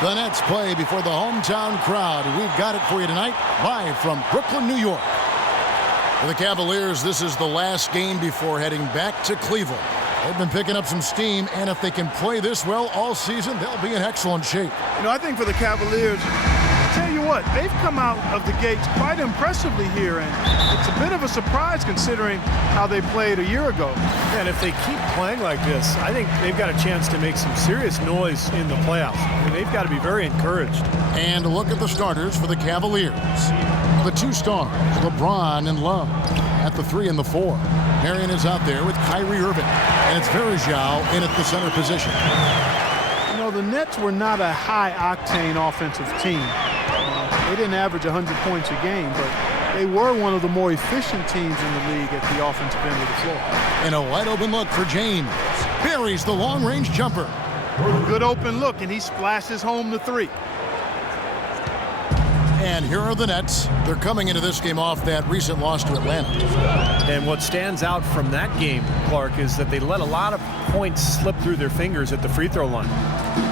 The Nets play before the hometown crowd. We've got it for you tonight, live from Brooklyn, New York. For the Cavaliers, this is the last game before heading back to Cleveland. They've been picking up some steam, and if they can play this well all season, they'll be in excellent shape. You know, I think for the Cavaliers, I tell you what, they've come out of the gates quite impressively here, and it's a bit of a surprise considering how they played a year ago. And if they keep playing like this, I think they've got a chance to make some serious noise in the playoffs. I mean, they've got to be very encouraged. And look at the starters for the Cavaliers. The two stars, LeBron and Love, at the 3 and the 4. Marion is out there with Kyrie Irving, and it's Verjao in at the center position. You know, the Nets were not a high-octane offensive team. They didn't average 100 points a game, but they were one of the more efficient teams in the league at the offensive end of the floor. And a wide-open look for James. Buries the long-range jumper. Good open look, and he splashes home the 3. And here are the Nets. They're coming into this game off that recent loss to Atlanta. And what stands out from that game, Clark, is that they let a lot of points slip through their fingers at the free throw line.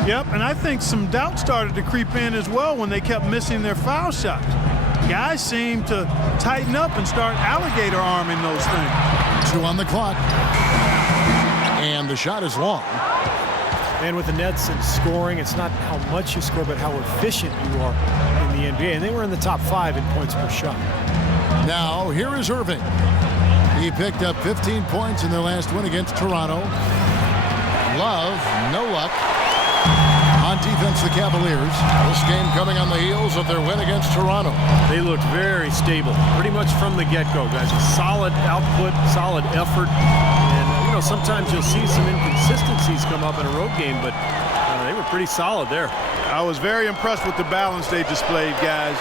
Yep, and I think some doubt started to creep in as well when they kept missing their foul shots. Guys seem to tighten up and start alligator arming those things. 2 on the clock. And the shot is long. And with the Nets and scoring, it's not how much you score, but how efficient you are in the NBA. And they were in the top 5 in points per shot. Now, here is Irving. He picked up 15 points in their last win against Toronto. Love, no luck. On defense, the Cavaliers. This game coming on the heels of their win against Toronto. They looked very stable, pretty much from the get-go, guys. A solid output, solid effort. And, you know, sometimes you'll see some inconsistencies come up in a road game, but they were pretty solid there. I was very impressed with the balance they displayed, guys.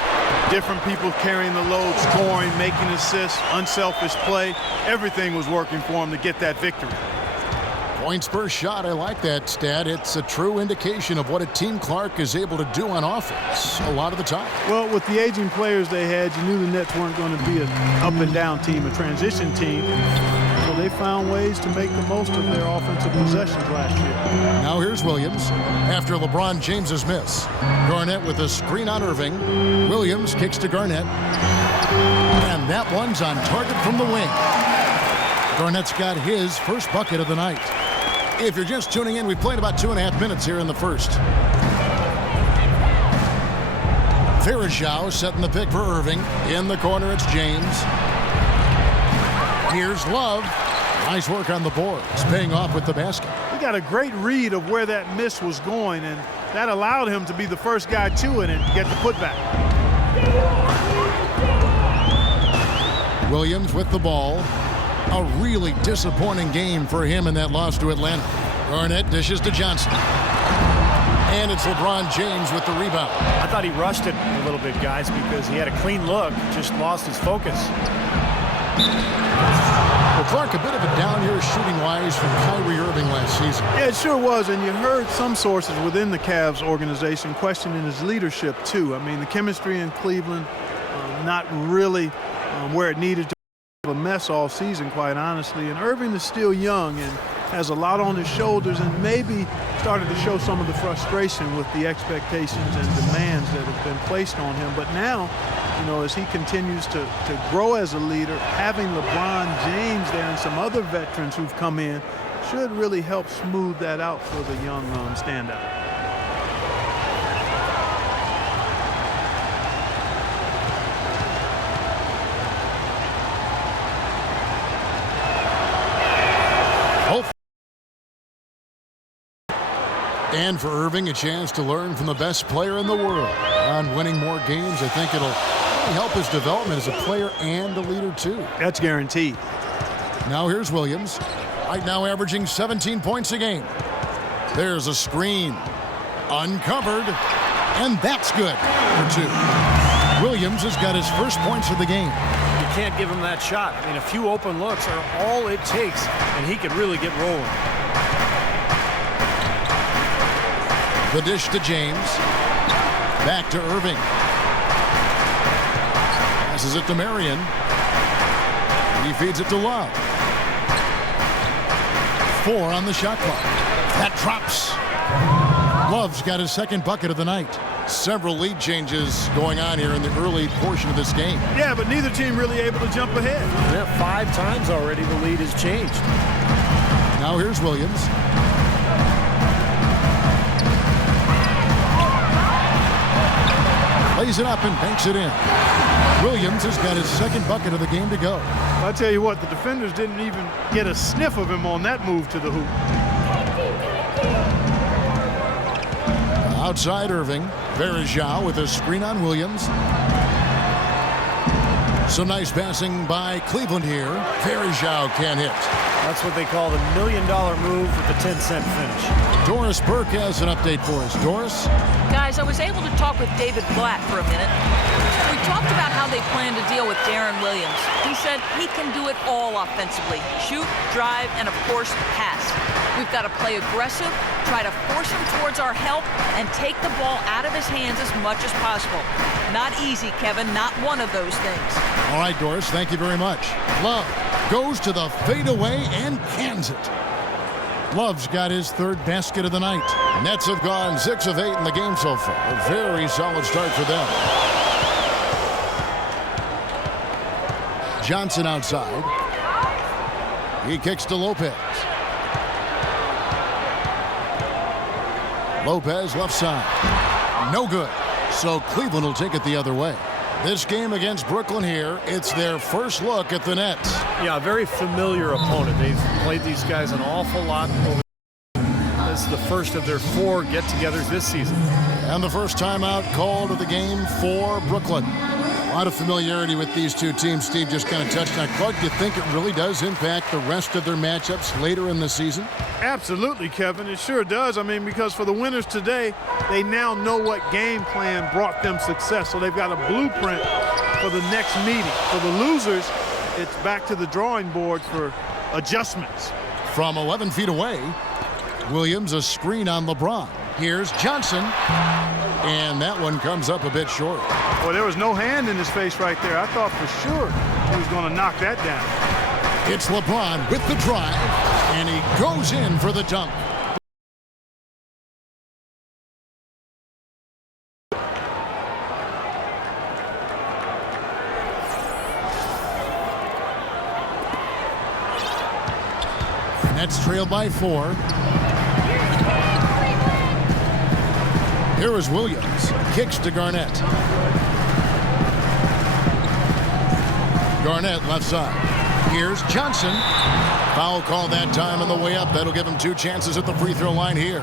Different people carrying the load, scoring, making assists, unselfish play. Everything was working for them to get that victory. Points per shot, I like that stat. It's a true indication of what a team Clark is able to do on offense a lot of the time. Well, with the aging players they had, you knew the Nets weren't going to be an up-and-down team, a transition team. So they found ways to make the most of their offensive possessions last year. Now here's Williams after LeBron James's miss. Garnett with a screen on Irving. Williams kicks to Garnett. And that one's on target from the wing. Garnett's got his first bucket of the night. If you're just tuning in, we played about 2.5 minutes here in the first. Verjao setting the pick for Irving. In the corner, it's James. Here's Love. Nice work on the boards, paying off with the basket. He got a great read of where that miss was going, and that allowed him to be the first guy to it and get the putback. Williams with the ball. A really disappointing game for him in that loss to Atlanta. Garnett dishes to Johnson. And it's LeBron James with the rebound. I thought he rushed it a little bit, guys, because he had a clean look, just lost his focus. Well, Clark, a bit of a down year shooting-wise from Kyrie Irving last season. Yeah, it sure was, and you heard some sources within the Cavs organization questioning his leadership, too. I mean, the chemistry in Cleveland, not really where it needed to be. A mess all season, quite honestly, and Irving is still young and has a lot on his shoulders and maybe started to show some of the frustration with the expectations and demands that have been placed on him. But now, you know, as he continues to grow as a leader, having LeBron James there and some other veterans who've come in should really help smooth that out for the young standout. And for Irving, a chance to learn from the best player in the world. On winning more games, I think it'll really help his development as a player and a leader, too. That's guaranteed. Now here's Williams. Right now averaging 17 points a game. There's a screen. Uncovered. And that's good for 2. Williams has got his first points of the game. You can't give him that shot. I mean, a few open looks are all it takes, and he could really get rolling. The dish to James. Back to Irving. Passes it to Marion. He feeds it to Love. 4 on the shot clock. That drops. Love's got his second bucket of the night. Several lead changes going on here in the early portion of this game. Yeah, but neither team really able to jump ahead. Yeah, 5 times already the lead has changed. Now here's Williams. Lays it up and banks it in. Williams has got his second bucket of the game to go. I'll tell you what, the defenders didn't even get a sniff of him on that move to the hoop. Outside Irving. Verjao with a screen on Williams. Some nice passing by Cleveland here. Verjao can't hit. That's what they call the $1 million move with the 10-cent finish. Doris Burke has an update for us. Doris? Guys, I was able to talk with David Blatt for a minute. We talked about how they plan to deal with Deron Williams. He said he can do it all offensively. Shoot, drive, and of course, pass. We've got to play aggressive, try to force him towards our help, and take the ball out of his hands as much as possible. Not easy, Kevin. Not one of those things. All right, Doris. Thank you very much. Love goes to the fadeaway and cans it. Love's got his third basket of the night. Nets have gone 6 of 8 in the game so far. A very solid start for them. Johnson outside. He kicks to Lopez. Lopez left side. No good. So Cleveland will take it the other way. This game against Brooklyn here, it's their first look at the Nets. Yeah, a very familiar opponent. They've played these guys an awful lot over. This is the first of their 4 get-togethers this season. And the first timeout called of the game for Brooklyn. A lot of familiarity with these two teams. Steve just kind of touched on. Clark, do you think it really does impact the rest of their matchups later in the season? Absolutely, Kevin. It sure does. I mean, because for the winners today, they now know what game plan brought them success. So they've got a blueprint for the next meeting. For the losers, it's back to the drawing board for adjustments. From 11 feet away, Williams a screen on LeBron. Here's Johnson. And that one comes up a bit short. Well, there was no hand in his face right there. I thought for sure he was going to knock that down. It's LeBron with the drive, and he goes in for the dunk. Nets trailed by 4. Here is Williams. Kicks to Garnett. Garnett left side. Here's Johnson. Foul call that time on the way up. That'll give him 2 chances at the free throw line here.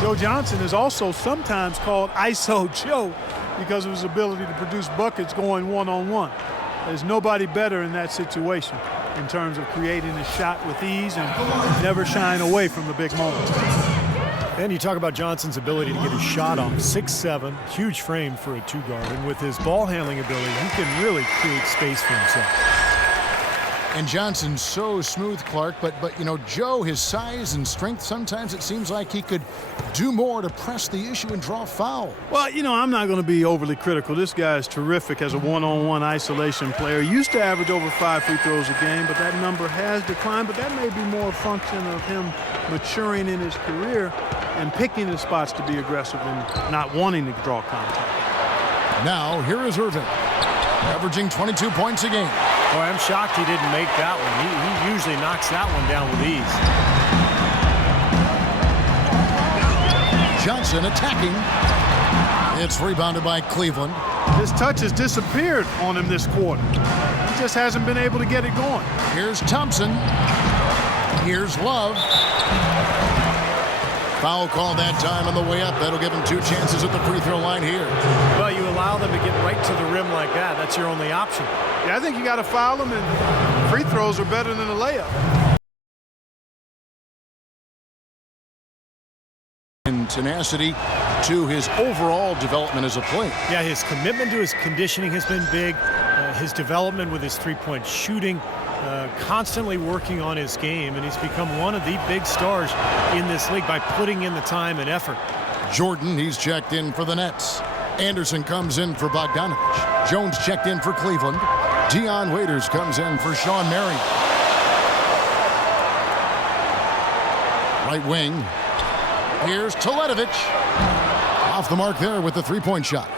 Joe Johnson is also sometimes called ISO Joe because of his ability to produce buckets going one-on-one. There's nobody better in that situation in terms of creating a shot with ease and never shying away from the big moments. And you talk about Johnson's ability to get his shot off. 6'7", huge frame for a 2 guard. And with his ball handling ability, he can really create space for himself. And Johnson's so smooth, Clark, but you know, Joe, his size and strength, sometimes it seems like he could do more to press the issue and draw foul. Well, you know, I'm not going to be overly critical. This guy is terrific as a one-on-one isolation player. He used to average over 5 free throws a game, but that number has declined. But that may be more a function of him maturing in his career and picking his spots to be aggressive and not wanting to draw contact. Now, here is Irving, averaging 22 points a game. Boy, I'm shocked he didn't make that one. He usually knocks that one down with ease. Johnson attacking. It's rebounded by Cleveland. His touch has disappeared on him this quarter. He just hasn't been able to get it going. Here's Thompson. Here's Love. Foul call that time on the way up. That'll give him 2 chances at the free throw line here. Well, you allow them to get right to the rim like that. That's your only option. Yeah, I think you got to foul him, and free throws are better than a layup. And tenacity to his overall development as a player. Yeah, his commitment to his conditioning has been big. His development with his three-point shooting, constantly working on his game, and he's become one of the big stars in this league by putting in the time and effort. Jordan, he's checked in for the Nets. Anderson comes in for Bogdanovich. Jones checked in for Cleveland. Dion Waiters comes in for Sean Marion. Right wing. Here's Toledovich. Off the mark there with the three-point shot.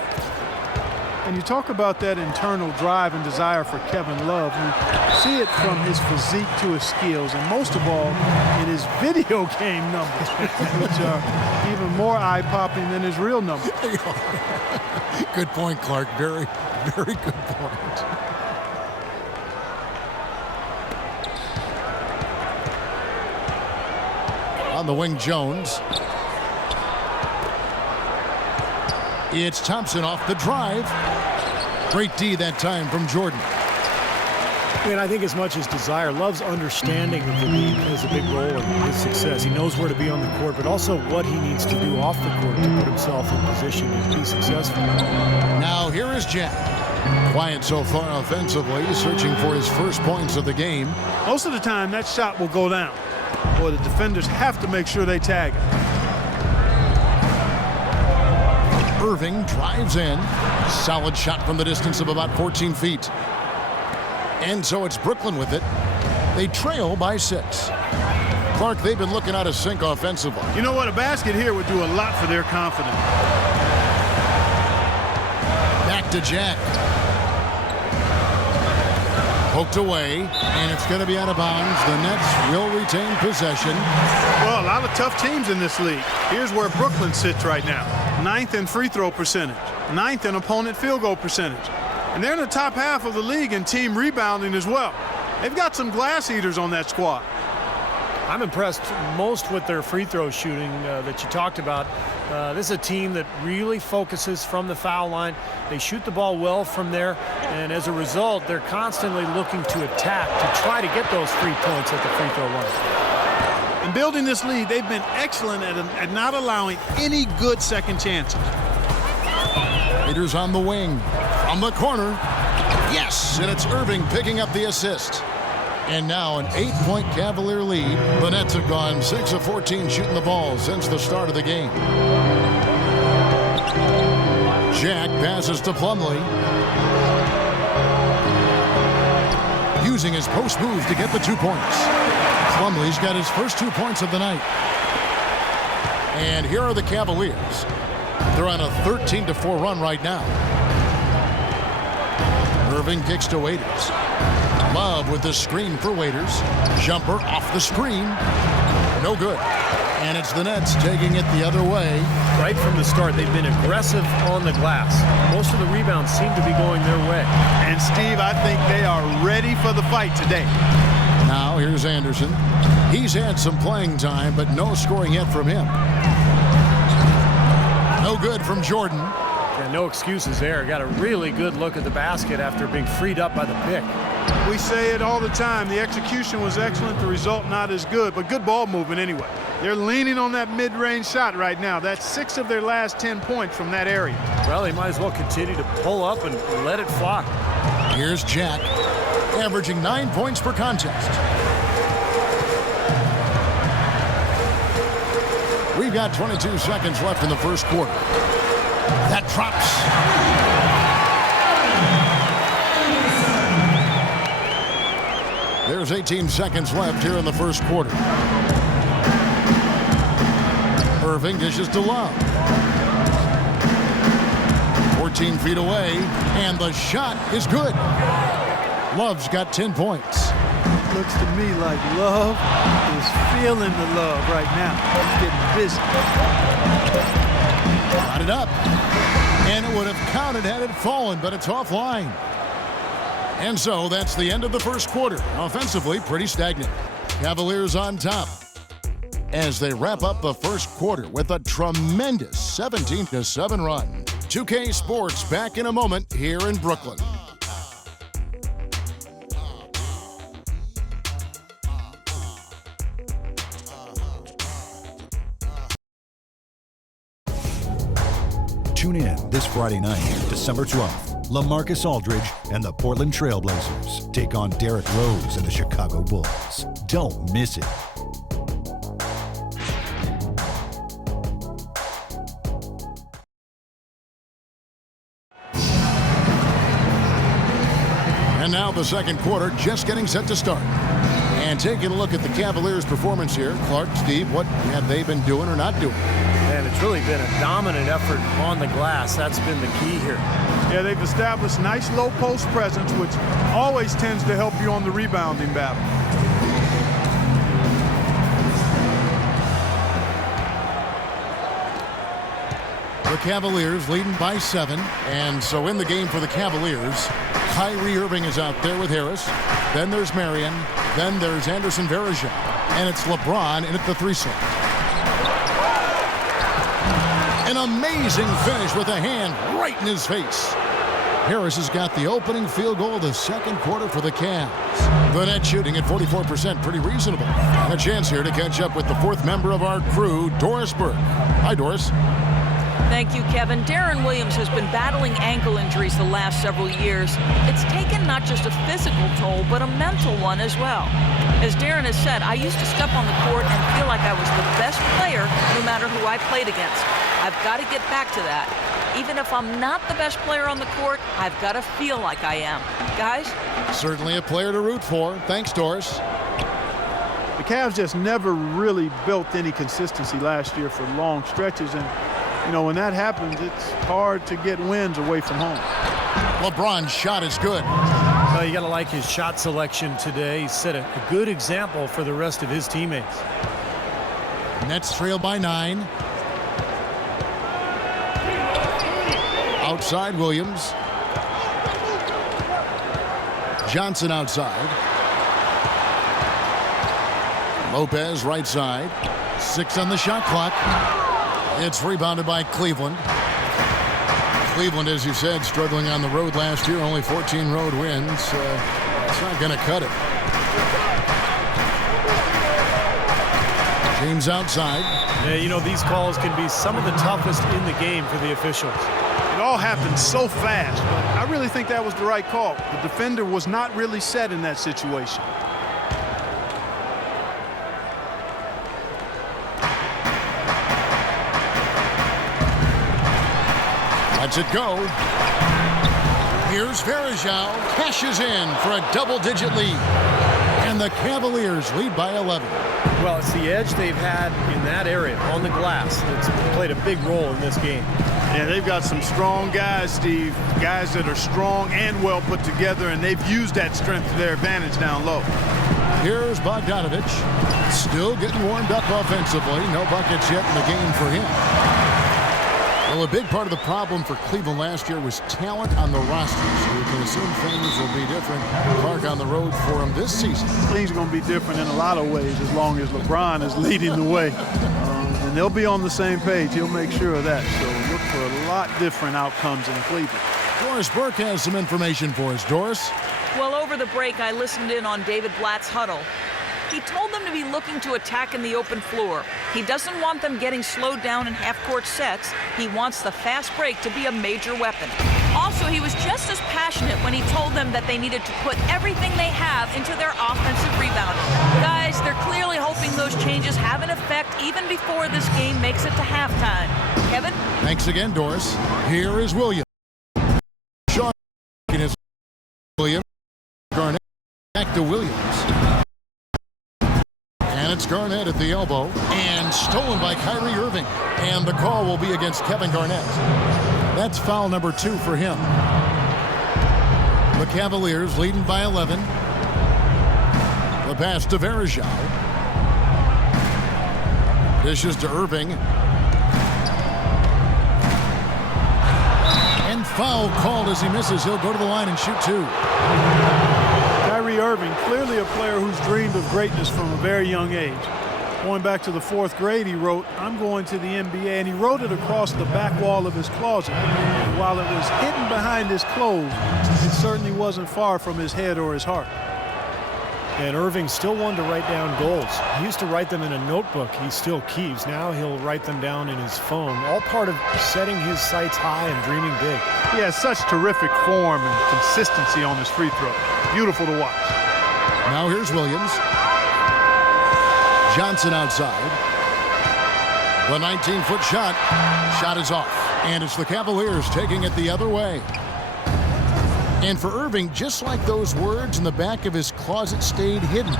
And you talk about that internal drive and desire for Kevin Love. You see it from his physique to his skills, and most of all, in his video game numbers, which are even more eye-popping than his real numbers. Good point, Clark. Very, very good point. On the wing, Jones. It's Thompson off the drive. Great D that time from Jordan. And I think as much as desire, Love's understanding of the league plays a big role in his success. He knows where to be on the court, but also what he needs to do off the court to put himself in position to be successful. Now here is Jack. Quiet so far offensively, searching for his first points of the game. Most of the time, that shot will go down, or the defenders have to make sure they tag it. Irving drives in. Solid shot from the distance of about 14 feet. And so it's Brooklyn with it. They trail by 6. Clark, they've been looking out of sync offensively. You know what? A basket here would do a lot for their confidence. Back to Jack. Poked away, and it's going to be out of bounds. The Nets will retain possession. Well, a lot of tough teams in this league. Here's where Brooklyn sits right now. 9th in free throw percentage. 9th in opponent field goal percentage. And they're in the top half of the league in team rebounding as well. They've got some glass eaters on that squad. I'm impressed most with their free throw shooting that you talked about. This is a team that really focuses from the foul line. They shoot the ball well from there, and as a result, they're constantly looking to attack to try to get those free points at the free throw line. In building this lead, they've been excellent at not allowing any good second chances. Raiders on the wing. From the corner. Yes, and it's Irving picking up the assist. And now an 8-point Cavalier lead. The Nets have gone 6 of 14 shooting the ball since the start of the game. Jack passes to Plumlee. Using his post move to get the 2 points. Plumlee's got his first 2 points of the night. And here are the Cavaliers. They're on a 13-4 run right now. Irving kicks to Waiters. Love with the screen for Waiters. Jumper off the screen. No good. And it's the Nets taking it the other way. Right from the start, they've been aggressive on the glass. Most of the rebounds seem to be going their way. And Steve, I think they are ready for the fight today. Now here's Anderson. He's had some playing time, but no scoring yet from him. No good from Jordan. Yeah, no excuses there. Got a really good look at the basket after being freed up by the pick. We say it all the time. The execution was excellent. The result not as good, but good ball movement anyway. They're leaning on that mid-range shot right now. That's 6 of their last 10 points from that area. Well, they might as well continue to pull up and let it fly. Here's Jack. averaging 9 points per contest. We've got 22 seconds left in the first quarter. That drops. There's 18 seconds left here in the first quarter. Irving dishes to Love. 14 feet away, and the shot is good. Love's got 10 points. Looks to me like Love is feeling the love right now. He's getting busy. Got it up. And it would have counted had it fallen, but it's offline. And so that's the end of the first quarter. Offensively, pretty stagnant. Cavaliers on top as they wrap up the first quarter with a tremendous 17-7 run. 2K Sports back in a moment here in Brooklyn. Tune in this Friday night, December 12th. LaMarcus Aldridge and the Portland Trail Blazers take on Derrick Rose and the Chicago Bulls. Don't miss it. And now the second quarter just getting set to start. And taking a look at the Cavaliers' performance here. Clark, Steve, what have they been doing or not doing? And it's really been a dominant effort on the glass. That's been the key here. Yeah, they've established nice low post presence, which always tends to help you on the rebounding battle. The Cavaliers leading by 7. And so in the game for the Cavaliers, Kyrie Irving is out there with Harris. Then there's Marion. Then there's Anderson Varejao. And it's LeBron in at the 3 slot. An amazing finish with a hand right in his face. Harris has got the opening field goal of the second quarter for the Cavs. The net shooting at 44%, pretty reasonable. And a chance here to catch up with the 4th member of our crew, Doris Burke. Hi, Doris. Thank you, Kevin. Deron Williams has been battling ankle injuries the last several years. It's taken not just a physical toll, but a mental one as well. As Deron has said, I used to step on the court and feel like I was the best player no matter who I played against. I've got to get back to that. Even if I'm not the best player on the court, I've got to feel like I am. Guys? Certainly a player to root for. Thanks, Doris. The Cavs just never really built any consistency last year for long stretches, and you know, when that happens, it's hard to get wins away from home. LeBron's shot is good. Well, you got to like his shot selection today. He set a good example for the rest of his teammates. Nets trail by 9. Outside Williams. Johnson outside. Lopez right side. 6 on the shot clock. It's rebounded by Cleveland. Cleveland, as you said, struggling on the road last year. Only 14 road wins. It's not going to cut it. James outside. Yeah, you know, these calls can be some of the toughest in the game for the officials. It all happened so fast, but I really think that was the right call. The defender was not really set in that situation. Lets it go. Here's Varejao. Cashes in for a double-digit lead. And the Cavaliers lead by 11. Well, it's the edge they've had in that area on the glass that's played a big role in this game. Yeah, they've got some strong guys, Steve. Guys that are strong and well put together, and they've used that strength to their advantage down low. Here's Bogdanovich. Still getting warmed up offensively. No buckets yet in the game for him. Well, a big part of the problem for Cleveland last year was talent on the roster. So you can assume things will be different. Clark on the road for him this season. Things are going to be different in a lot of ways as long as LeBron is leading the way. And they'll be on the same page. He'll make sure of that. So look for a lot different outcomes in Cleveland. Doris Burke has some information for us. Doris? Well, over the break, I listened in on David Blatt's huddle. He told them to be looking to attack in the open floor. He doesn't want them getting slowed down in half-court sets. He wants the fast break to be a major weapon. Also, he was just as passionate when he told them that they needed to put everything they have into their offensive rebounding. Guys, they're clearly hoping those changes have an effect even before this game makes it to halftime. Kevin? Thanks again, Doris. Here is Williams. Sean is Williams. Garnett back to Williams. And it's Garnett at the elbow. And stolen by Kyrie Irving. And the call will be against Kevin Garnett. That's foul number 2 for him. The Cavaliers leading by 11. The pass to Verajao. Dishes to Irving. And foul called as he misses. He'll go to the line and shoot 2. Kyrie Irving, clearly a player who's dreamed of greatness from a very young age. Going back to the 4th grade, he wrote, "I'm going to the NBA," and he wrote it across the back wall of his closet. And while it was hidden behind his clothes, it certainly wasn't far from his head or his heart. And Irving still wanted to write down goals. He used to write them in a notebook he still keeps. Now he'll write them down in his phone, all part of setting his sights high and dreaming big. He has such terrific form and consistency on his free throw. Beautiful to watch. Now here's Williams. Johnson outside. The 19-foot shot. Shot is off. And it's the Cavaliers taking it the other way. And for Irving, just like those words in the back of his closet stayed hidden,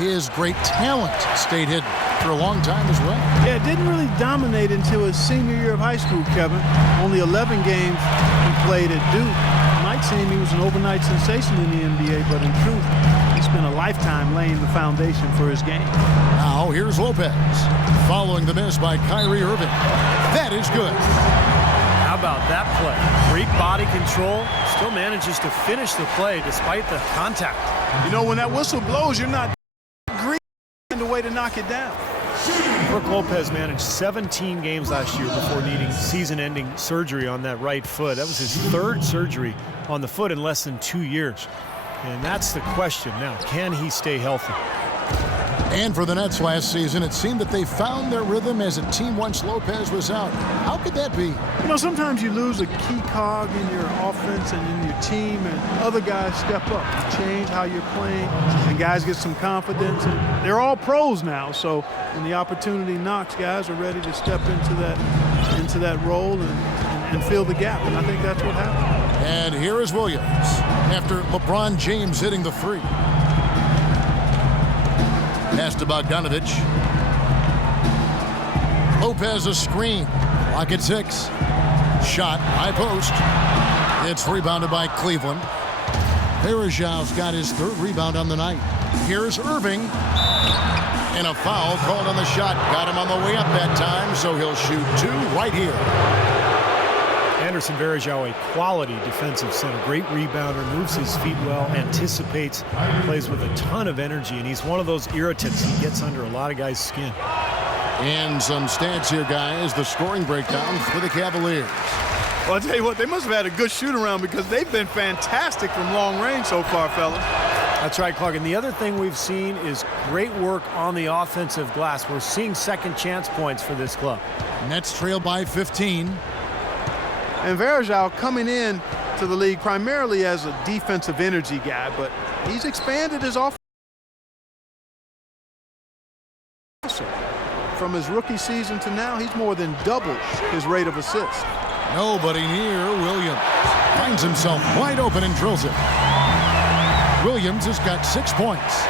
his great talent stayed hidden for a long time as well. Yeah, it didn't really dominate until his senior year of high school, Kevin. Only 11 games he played at Duke. It might seem he was an overnight sensation in the NBA, but in truth, he spent a lifetime laying the foundation for his game. Now here's Lopez, following the miss by Kyrie Irving. That is good. How about that play? Great body control. Still manages to finish the play despite the contact. You know, when that whistle blows, you're not agreeing the way to knock it down. Brook Lopez managed 17 games last year before needing season-ending surgery on that right foot. That was his 3rd surgery on the foot in less than 2 years. And that's the question now. Can he stay healthy? And for the Nets last season, it seemed that they found their rhythm as a team once Lopez was out. How could that be? You know, sometimes you lose a key cog in your offense and in your team, and other guys step up. You change how you're playing, and guys get some confidence. And they're all pros now, so when the opportunity knocks, guys are ready to step into that role and fill the gap, and I think that's what happened. And here is Williams after LeBron James hitting the free. Pass to Bogdanovich. Lopez a screen. Lock at 6. Shot, high post. It's rebounded by Cleveland. Verajao's got his 3rd rebound on the night. Here's Irving. And a foul called on the shot. Got him on the way up that time, so he'll shoot 2 right here. Anderson Varejao, a quality defensive center. Great rebounder, moves his feet well, anticipates, plays with a ton of energy, and he's one of those irritants. He gets under a lot of guys' skin. And some stats here, guys. The scoring breakdown for the Cavaliers. Well, I'll tell you what, they must have had a good shoot-around because they've been fantastic from long range so far, fellas. That's right, Clark. And the other thing we've seen is great work on the offensive glass. We're seeing second chance points for this club. Nets trail by 15. And Verajao coming in to the league primarily as a defensive energy guy, but he's expanded his offense. From his rookie season to now, he's more than doubled his rate of assists. Nobody near Williams. Finds himself wide open and drills it. Williams has got 6 points.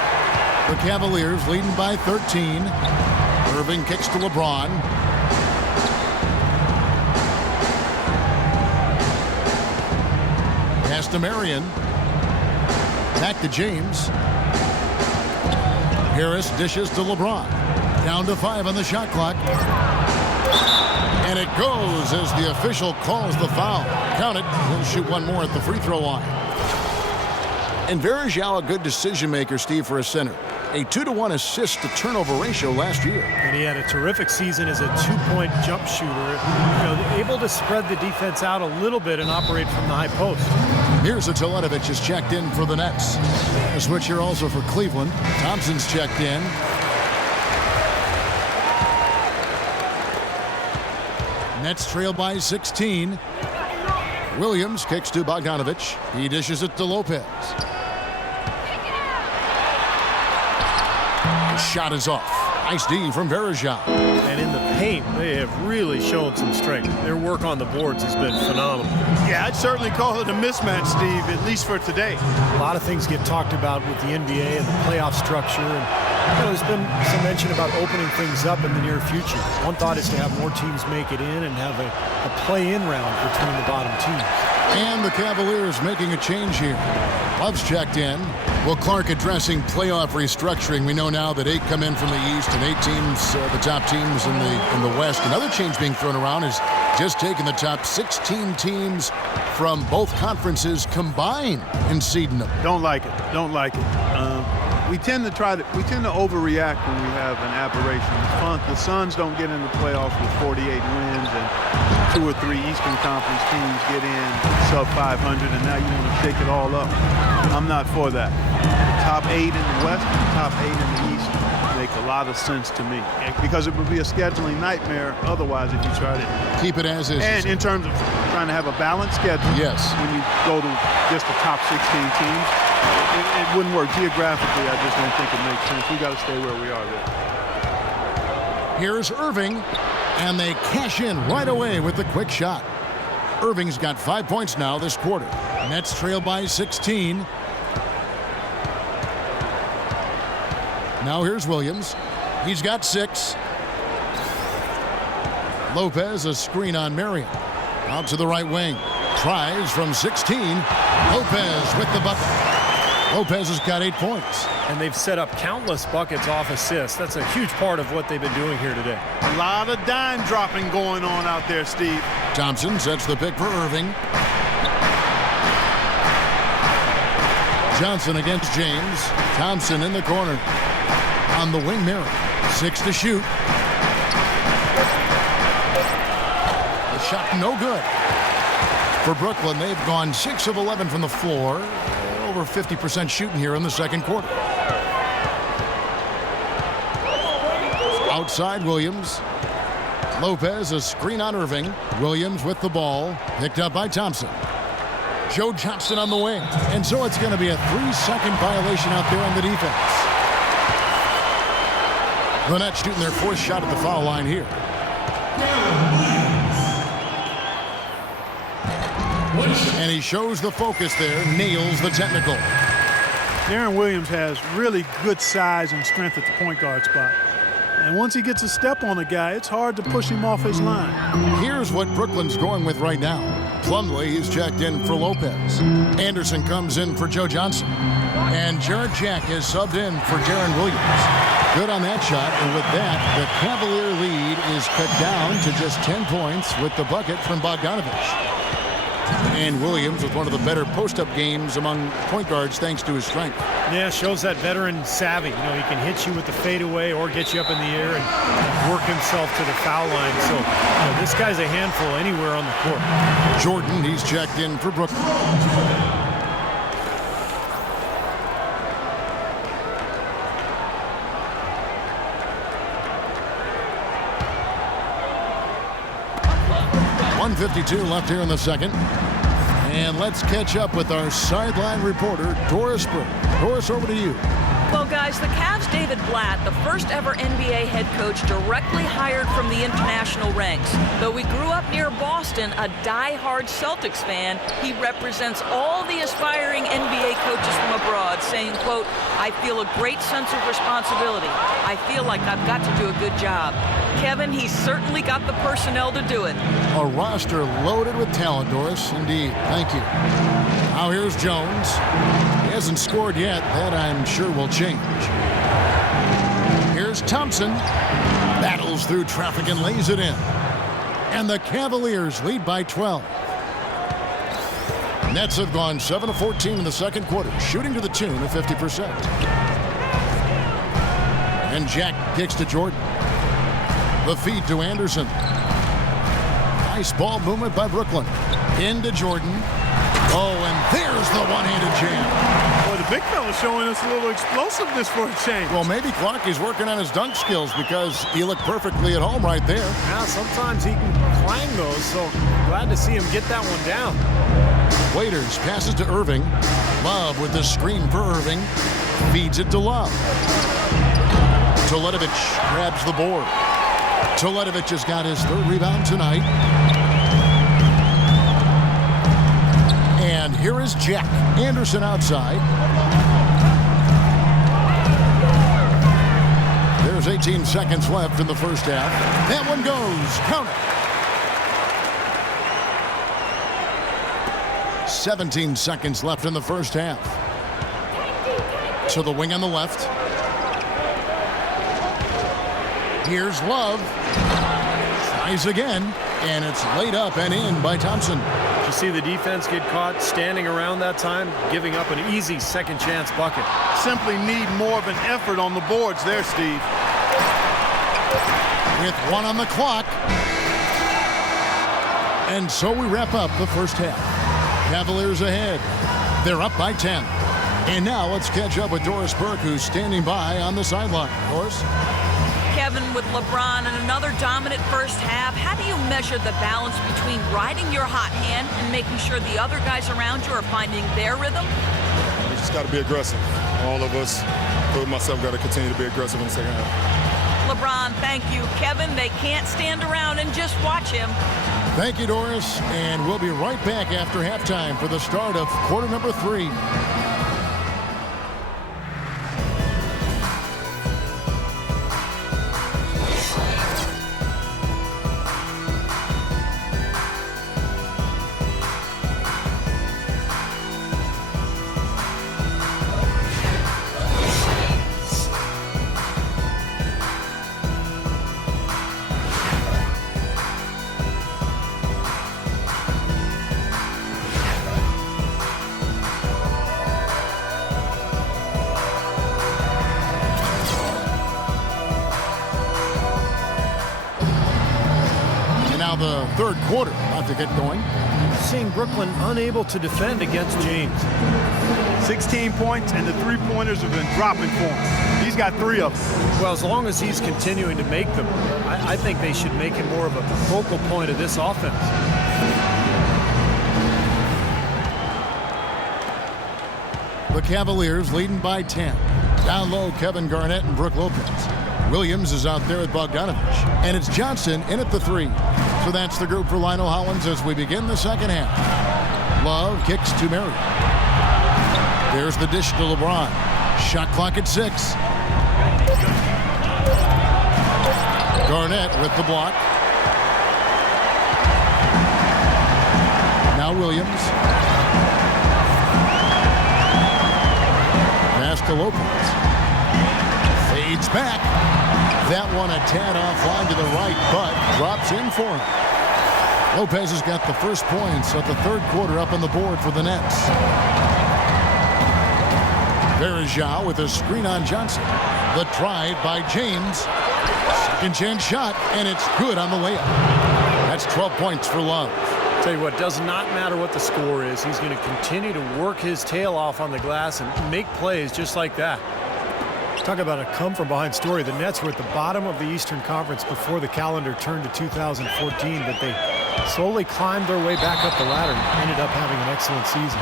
The Cavaliers leading by 13. Irving kicks to LeBron. Pass to Marion. Back to James. Harris dishes to LeBron. Down to 5 on the shot clock. And it goes as the official calls the foul. Count it. He'll shoot 1 more at the free throw line. And Verajao, a good decision maker, Steve, for a center. A 2-to-1 assist to turnover ratio last year. And he had a terrific season as a 2-point jump shooter. Able to spread the defense out a little bit and operate from the high post. Here's a Teletovic is checked in for the Nets. A switch here also for Cleveland. Thompson's checked in. Nets trail by 16. Williams kicks to Bogdanovich. He dishes it to Lopez. The shot is off. Nice D from Verejao. And in the paint, they have really shown some strength. Their work on the boards has been phenomenal. Yeah, I'd certainly call it a mismatch, Steve, at least for today. A lot of things get talked about with the NBA and the playoff structure. And there's been some mention about opening things up in the near future. One thought is to have more teams make it in and have a play-in round between the bottom teams. And the Cavaliers making a change here. Love's checked in. Will Clark addressing playoff restructuring. We know now that 8 come in from the East and 8 teams, the top teams in the West. Another change being thrown around is just taking the top 16 teams from both conferences combined and seeding them. Don't like it. Don't like it. We tend to overreact when we have an aberration. The Suns don't get in the playoffs with 48 wins, and 2 or 3 Eastern Conference teams get in sub 500, and now you want to shake it all up. I'm not for that. The top 8 in the West and the top 8 in the East make a lot of sense to me, because it would be a scheduling nightmare otherwise if you try to keep it as is. And in terms of trying to have a balanced schedule, yes, when you go to just the top 16 teams, it wouldn't work. Geographically, I just don't think it makes sense. We got to stay where we are there. Here's Irving, and they cash in right away with the quick shot. Irving's got 5 points now this quarter. Nets trail by 16. Now here's Williams. He's got 6. Lopez, a screen on Marion. Out to the right wing. Tries from 16. Lopez with the bucket. Lopez has got 8 points. And they've set up countless buckets off assists. That's a huge part of what they've been doing here today. A lot of dime dropping going on out there, Steve. Thompson sets the pick for Irving. Johnson against James. Thompson in the corner. On the wing, Mary. 6 to shoot. The shot no good. For Brooklyn, they've gone 6 of 11 from the floor. Over 50% shooting here in the second quarter. Outside Williams. Lopez, a screen on Irving. Williams with the ball. Picked up by Thompson. Joe Johnson on the wing. And so it's going to be a 3-second violation out there on the defense. The Nets shooting their 4th shot at the foul line here. And he shows the focus there, nails the technical. Deron Williams has really good size and strength at the point guard spot. And once he gets a step on a guy, it's hard to push him off his line. Here's what Brooklyn's going with right now. Plumlee is checked in for Lopez. Anderson comes in for Joe Johnson. And Jarrett Jack is subbed in for Deron Williams. Good on that shot. And with that, the Cavalier lead is cut down to just 10 points with the bucket from Bogdanovich. And Williams with one of the better post-up games among point guards thanks to his strength. Yeah, shows that veteran savvy. You know, he can hit you with the fadeaway or get you up in the air and work himself to the foul line. So, this guy's a handful anywhere on the court. Jordan, he's checked in for Brooklyn. .152 left here in the second. And let's catch up with our sideline reporter, Doris Burke. Doris, over to you. Well, guys, the Cavs' David Blatt, the first ever NBA head coach directly hired from the international ranks. Though he grew up near Boston, a die-hard Celtics fan, he represents all the aspiring NBA coaches from abroad, saying, quote, "I feel a great sense of responsibility. I feel like I've got to do a good job." Kevin, he's certainly got the personnel to do it. A roster loaded with talent, Doris. Indeed. Thank you. Now here's Jones. He hasn't scored yet. That, I'm sure, will change. Here's Thompson. Battles through traffic and lays it in. And the Cavaliers lead by 12. Nets have gone 7 of 14 in the second quarter, shooting to the tune of 50%. And Jack kicks to Jordan. The feed to Anderson. Nice ball movement by Brooklyn. Into Jordan. Oh, and there's the one-handed jam. Boy, the big fella's showing us a little explosiveness for a change. Well, maybe Clark is working on his dunk skills because he looked perfectly at home right there. Yeah, sometimes he can clang those, so glad to see him get that one down. Waiters passes to Irving. Love with the screen for Irving. Feeds it to Love. Toledovich grabs the board. Toledovich has got his third rebound tonight. And here is Jack Anderson outside. There's 18 seconds left in the first half. That one goes. Count it. 17 seconds left in the first half. To the wing on the left. Here's Love. Tries again, and it's laid up and in by Thompson. Did you see the defense get caught standing around that time, giving up an easy second chance bucket? Simply need more of an effort on the boards there, Steve. With one on the clock. And so we wrap up the first half. Cavaliers ahead. They're up by 10. And now let's catch up with Doris Burke, who's standing by on the sideline. Doris? Kevin, with LeBron and another dominant first half, how do you measure the balance between riding your hot hand and making sure the other guys around you are finding their rhythm? We just got to be aggressive. All of us, including myself, got to continue to be aggressive in the second half. LeBron, thank you. Kevin, they can't stand around and just watch him. Thank you, Doris. And we'll be right back after halftime for the start of quarter number 3. The third quarter about to get going. Seeing Brooklyn unable to defend against James. 16 points, and the three-pointers have been dropping for him. He's got 3 of them. Well, as long as he's continuing to make them, I think they should make him more of a focal point of this offense. The Cavaliers leading by 10. Down low, Kevin Garnett and Brook Lopez. Williams is out there with Bogdanovich. And it's Johnson in at the 3. So that's the group for Lionel Hollins as we begin the second half. Love kicks to Murray. There's the dish to LeBron. Shot clock at 6. Garnett with the block. Now Williams. Pass to Lopez. Fades back. That one a tad offline to the right, but drops in for him. Lopez has got the first points of the third quarter up on the board for the Nets. There is Zhao with a screen on Johnson. The try by James. Second chance shot, and it's good on the layup. That's 12 points for Love. Tell you what, does not matter what the score is. He's going to continue to work his tail off on the glass and make plays just like that. Talk about a come-from-behind story. The Nets were at the bottom of the Eastern Conference before the calendar turned to 2014, but they slowly climbed their way back up the ladder and ended up having an excellent season.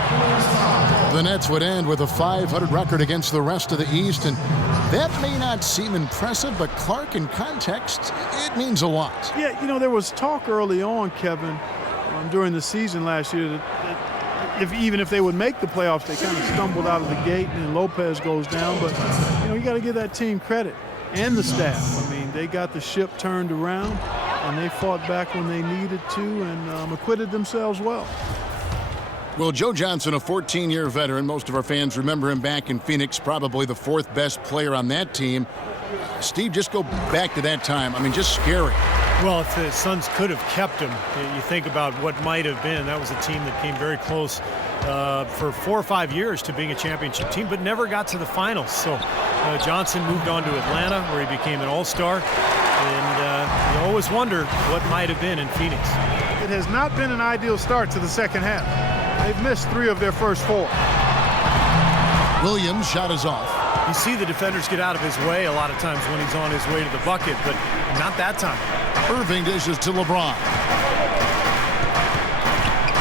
The Nets would end with a .500 record against the rest of the East, and that may not seem impressive, but Clark, in context, it means a lot. Yeah, you know, there was talk early on, Kevin, during the season last year that even if they would make the playoffs, they kind of stumbled out of the gate, and then Lopez goes down. But, you know, you got to give that team credit and the staff. I mean, they got the ship turned around, and they fought back when they needed to and acquitted themselves well. Well, Joe Johnson, a 14-year veteran. Most of our fans remember him back in Phoenix, probably the 4th best player on that team. Steve, just go back to that time. I mean, just scary. Well, if the Suns could have kept him, you think about what might have been. That was a team that came very close for 4 or 5 years to being a championship team, but never got to the finals. So Johnson moved on to Atlanta, where he became an all-star. And you always wonder what might have been in Phoenix. It has not been an ideal start to the second half. They've missed 3 of their first 4. Williams' shot is off. You see the defenders get out of his way a lot of times when he's on his way to the bucket, but not that time. Irving dishes to LeBron.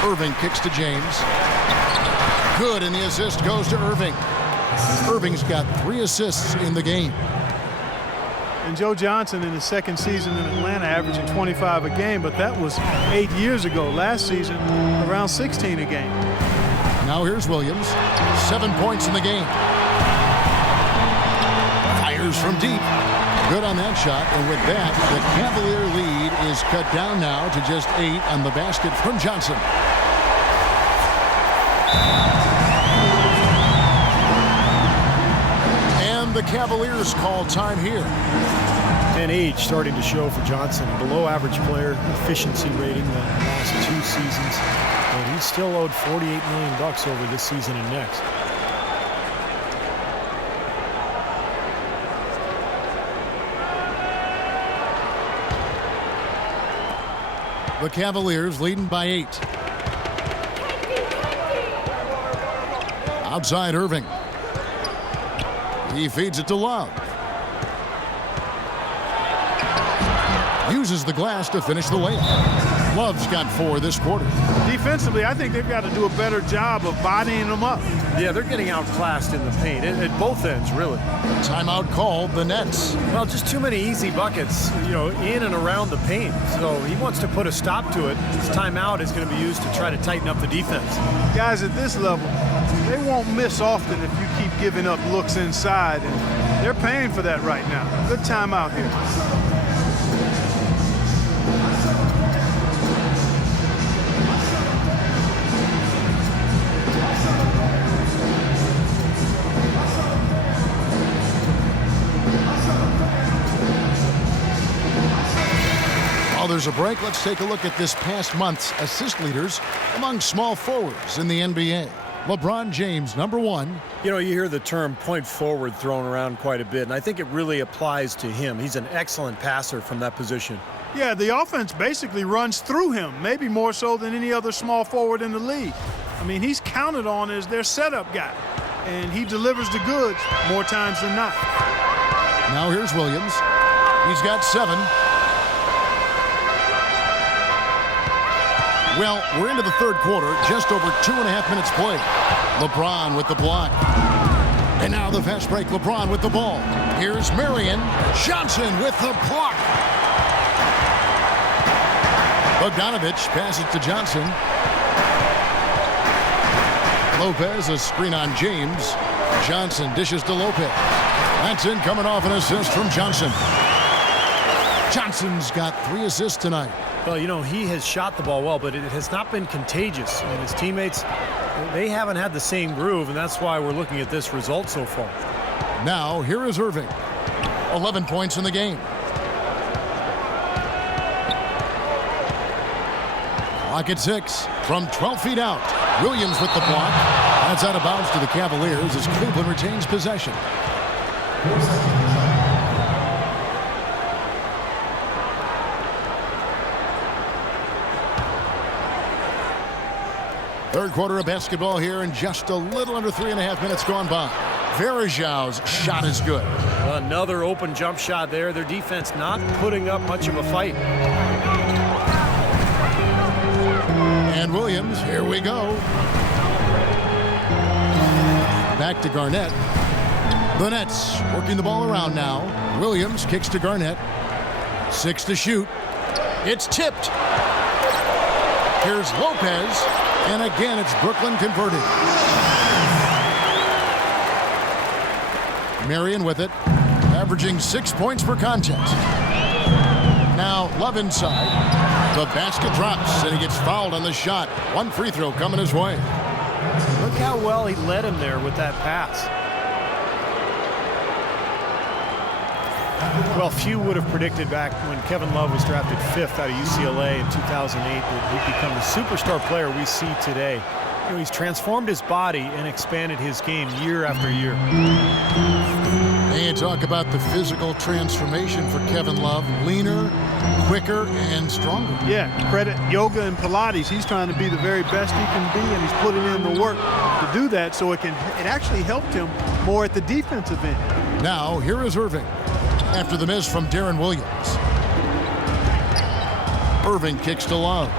Irving kicks to James. Good, and the assist goes to Irving. Irving's got 3 assists in the game. And Joe Johnson in his second season in Atlanta averaging 25 a game, but that was 8 years ago. Last season, around 16 a game. Now here's Williams. 7 points in the game. Fires from deep. Good on that shot, and with that, the Cavalier lead is cut down now to just 8 on the basket from Johnson. And the Cavaliers call time here. And age starting to show for Johnson. Below average player efficiency rating the last 2 seasons. And he's still owed $48 million over this season and next. The Cavaliers leading by 8. Outside Irving. He feeds it to Love. Uses the glass to finish the layup. Love's got 4 this quarter. Defensively, I think they've got to do a better job of bodying them up. Yeah, they're getting outclassed in the paint at both ends, really. Timeout called the Nets. Well, just too many easy buckets, in and around the paint. So he wants to put a stop to it. This timeout is going to be used to try to tighten up the defense. Guys at this level, they won't miss often if you keep giving up looks inside, and they're paying for that right now. Good timeout here. While there's a break, let's take a look at this past month's assist leaders among small forwards in the NBA. LeBron James, #1. You hear the term point forward thrown around quite a bit, and I think it really applies to him. He's an excellent passer from that position. Yeah, the offense basically runs through him, maybe more so than any other small forward in the league. I mean, he's counted on as their setup guy, and he delivers the goods more times than not. Now here's Williams. He's got 7. Well, we're into the third quarter, just over 2.5 minutes played. LeBron with the block. And now the fast break, LeBron with the ball. Here's Marion. Johnson with the block. Bogdanovich passes to Johnson. Lopez, a screen on James. Johnson dishes to Lopez. That's in, coming off an assist from Johnson. Johnson's got 3 assists tonight. Well, he has shot the ball well, but it has not been contagious. And his teammates, they haven't had the same groove, and that's why we're looking at this result so far. Now, here is Irving. 11 points in the game. Clock at 6 from 12 feet out. Williams with the block. That's out of bounds to the Cavaliers as Cleveland retains possession. Third quarter of basketball here, and just a little under 3.5 minutes gone by. Varejão's shot is good. Another open jump shot there. Their defense not putting up much of a fight. And Williams, here we go. Back to Garnett. The Nets working the ball around now. Williams kicks to Garnett. 6 to shoot. It's tipped. Here's Lopez. And again, it's Brooklyn converted. Marion with it, averaging 6 points per contest. Now Love inside. The basket drops, and he gets fouled on the shot. 1 free throw coming his way. Look how well he led him there with that pass. Well, few would have predicted back when Kevin Love was drafted 5th out of UCLA in 2008 that he'd become the superstar player we see today. He's transformed his body and expanded his game year after year. And talk about the physical transformation for Kevin Love. Leaner, quicker, and stronger. Yeah, credit yoga and Pilates. He's trying to be the very best he can be, and he's putting in the work to do that, so it actually helped him more at the defensive end. Now, here is Irving after the miss from Darren Williams. Irving kicks to Love.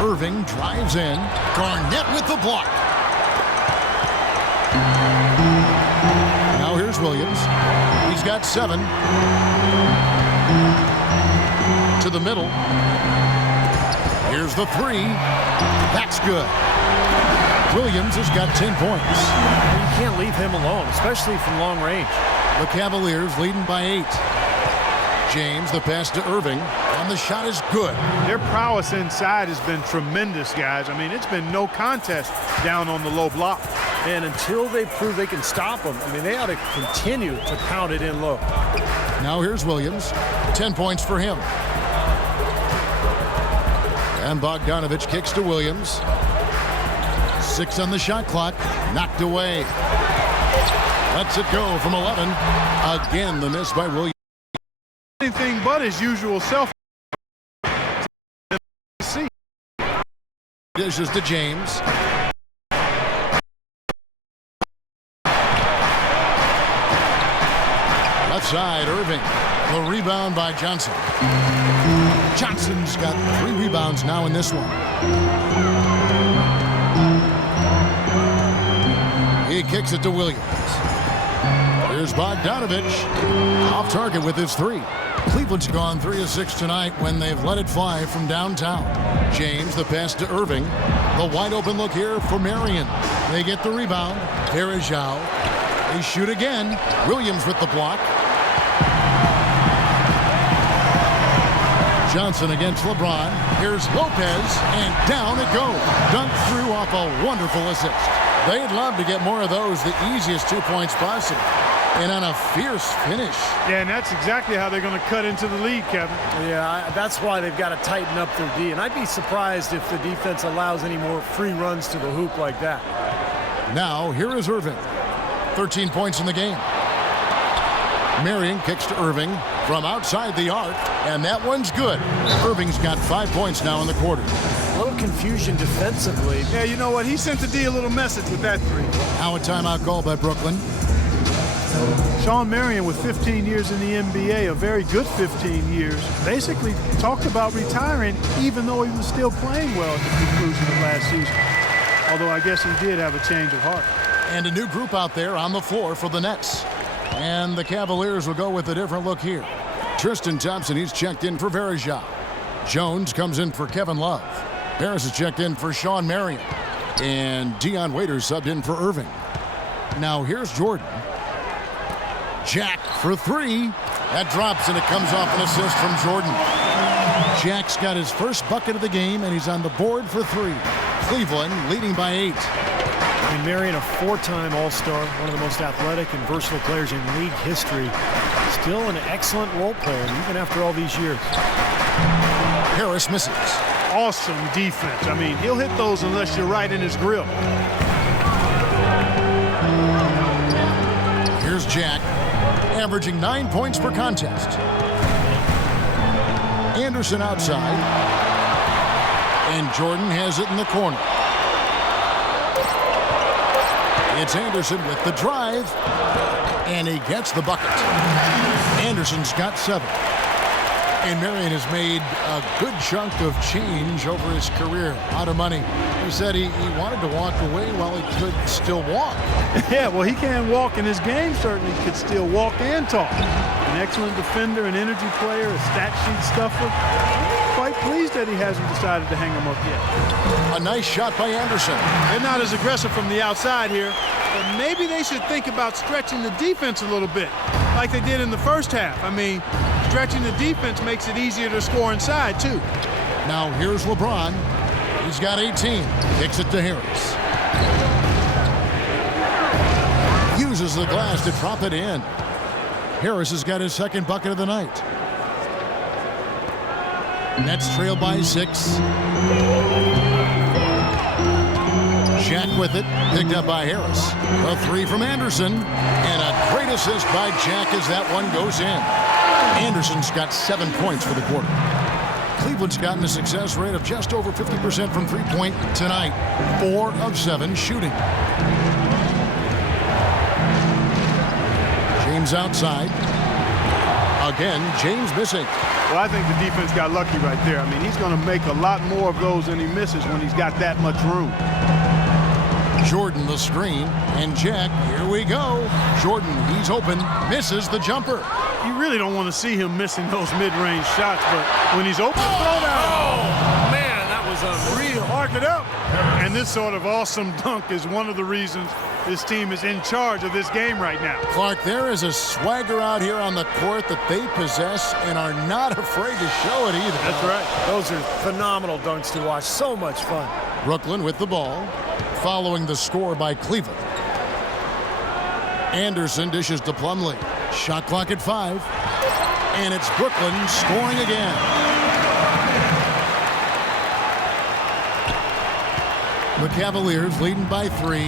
Irving drives in. Garnett with the block. Now here's Williams. He's got 7. To the middle. Here's the 3. That's good. Williams has got 10 points. You can't leave him alone, especially from long range. The Cavaliers leading by 8. James, the pass to Irving, and the shot is good. Their prowess inside has been tremendous, guys. I mean, it's been no contest down on the low block. And until they prove they can stop them, I mean, they ought to continue to pound it in low. Now here's Williams. 10 points for him. And Bogdanovich kicks to Williams. 6 on the shot clock. Knocked away. Lets it go from 11. Again, the miss by Williams. Anything but his usual self. Dishes to James. Left side, Irving. The rebound by Johnson. Johnson's got 3 rebounds now in this one. He kicks it to Williams. Here's Bogdanovich. Off target with his 3. Cleveland's gone 3 of 6 tonight when they've let it fly from downtown. James, the pass to Irving. The wide open look here for Marion. They get the rebound. Here is Zhao. They shoot again. Williams with the block. Johnson against LeBron. Here's Lopez, and down it goes. Dunked through off a wonderful assist. They'd love to get more of those, the easiest 2 points possible. And on a fierce finish. Yeah, and that's exactly how they're going to cut into the lead, Kevin. Yeah, that's why they've got to tighten up their D. And I'd be surprised if the defense allows any more free runs to the hoop like that. Now, here is Irving. 13 points in the game. Marion kicks to Irving from outside the arc, and that one's good. Irving's got 5 points now in the quarter. A little confusion defensively. Yeah, you know what? He sent the D a little message with that 3. Now a timeout call by Brooklyn. Shawn Marion with 15 years in the NBA, a very good 15 years, basically talked about retiring even though he was still playing well at the conclusion of last season. Although I guess he did have a change of heart. And a new group out there on the floor for the Nets. And the Cavaliers will go with a different look here. Tristan Thompson, he's checked in for Verejao. Jones comes in for Kevin Love. Harris is checked in for Shawn Marion. And Dion Waiters subbed in for Irving. Now here's Jordan. Jack for 3. That drops, and it comes off an assist from Jordan. Jack's got his first bucket of the game, and he's on the board for 3. Cleveland leading by 8. I mean, Marion, a 4-time All-Star, one of the most athletic and versatile players in league history. Still an excellent role player, even after all these years. Harris misses. Awesome defense. I mean, he'll hit those unless you're right in his grill. Here's Jack, averaging 9 points per contest. Anderson outside. And Jordan has it in the corner. It's Anderson with the drive, and he gets the bucket. Anderson's got 7. And Marion has made a good chunk of change over his career. A lot of money. He said he wanted to walk away while he could still walk. Yeah, well, he can't walk, and his game certainly could still walk and talk. An excellent defender, an energy player, a stat sheet stuffer. Quite pleased that he hasn't decided to hang him up yet. A nice shot by Anderson. They're not as aggressive from the outside here, but maybe they should think about stretching the defense a little bit, like they did in the first half. I mean, stretching the defense makes it easier to score inside, too. Now here's LeBron. He's got 18. Kicks it to Harris. Uses the glass to drop it in. Harris has got his second bucket of the night. Nets trail by 6. Jack with it. Picked up by Harris. A 3 from Anderson. And a great Great assist by Jack as that one goes in. Anderson's got 7 points for the quarter. Cleveland's gotten a success rate of just over 50% from three-point tonight. 4 of 7 shooting. James outside. Again, James missing. Well, I think the defense got lucky right there. I mean, he's going to make a lot more of those than he misses when he's got that much room. Jordan the screen, and Jack, here we go. Jordan, he's open, misses the jumper. You really don't want to see him missing those mid-range shots, but when he's open, throw down. Oh, man, that was unreal. Mark it up. And this sort of awesome dunk is one of the reasons this team is in charge of this game right now. Clark, there is a swagger out here on the court that they possess and are not afraid to show it either. That's right. Those are phenomenal dunks to watch. So much fun. Brooklyn with the ball, following the score by Cleveland. Anderson dishes to Plumlee. Shot clock at 5. And it's Brooklyn scoring again. The Cavaliers leading by 3.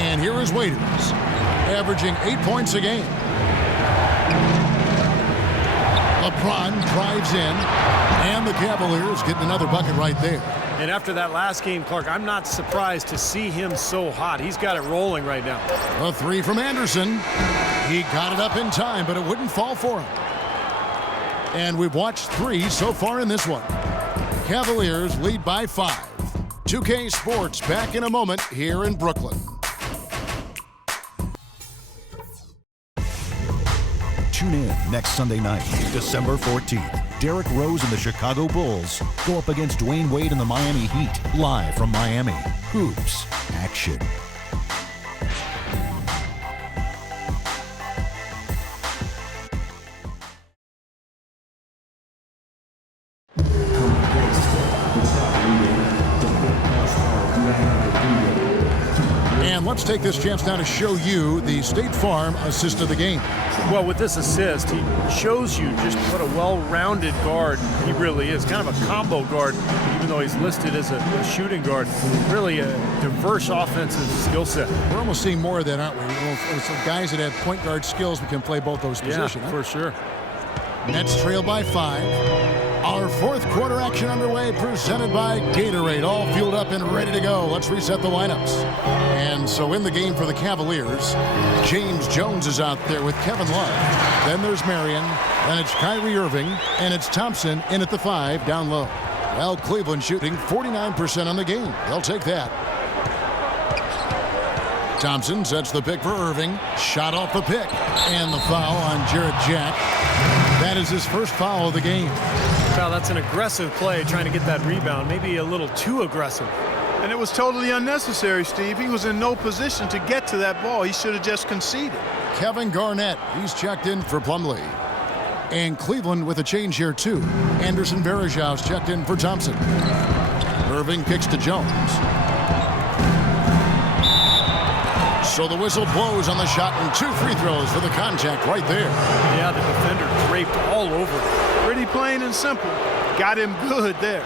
And here is Waiters, averaging 8 points a game. LeBron drives in, and the Cavaliers getting another bucket right there. And after that last game, Clark, I'm not surprised to see him so hot. He's got it rolling right now. A 3 from Anderson. He got it up in time, but it wouldn't fall for him. And we've watched 3 so far in this one. Cavaliers lead by 5. 2K Sports back in a moment here in Brooklyn. Tune in next Sunday night, December 14th. Derrick Rose and the Chicago Bulls go up against Dwayne Wade and the Miami Heat, live from Miami. Hoops action. And let's take this chance now to show you the State Farm assist of the game. Well, with this assist, he shows you just what a well-rounded guard he really is. Kind of a combo guard, even though he's listed as a shooting guard. Really a diverse offensive skill set. We're almost seeing more of that, aren't we? With some guys that have point guard skills who can play both those positions. Yeah, for sure. Nets trail by 5. Our fourth quarter action underway, presented by Gatorade. All fueled up and ready to go. Let's reset the lineups. And so in the game for the Cavaliers, James Jones is out there with Kevin Love. Then there's Marion. Then it's Kyrie Irving. And it's Thompson in at the 5 down low. Well, Cleveland shooting 49% on the game. They'll take that. Thompson sets the pick for Irving. Shot off the pick. And the foul on Jarrett Jack. That is his first foul of the game. Well, that's an aggressive play, trying to get that rebound. Maybe a little too aggressive. And it was totally unnecessary, Steve. He was in no position to get to that ball. He should have just conceded. Kevin Garnett, he's checked in for Plumlee. And Cleveland with a change here, too. Anderson Varejau's checked in for Thompson. Irving kicks to Jones. So the whistle blows on the shot, and 2 free throws for the contact right there. Yeah, the defender draped all over it. Pretty plain and simple. Got him good there.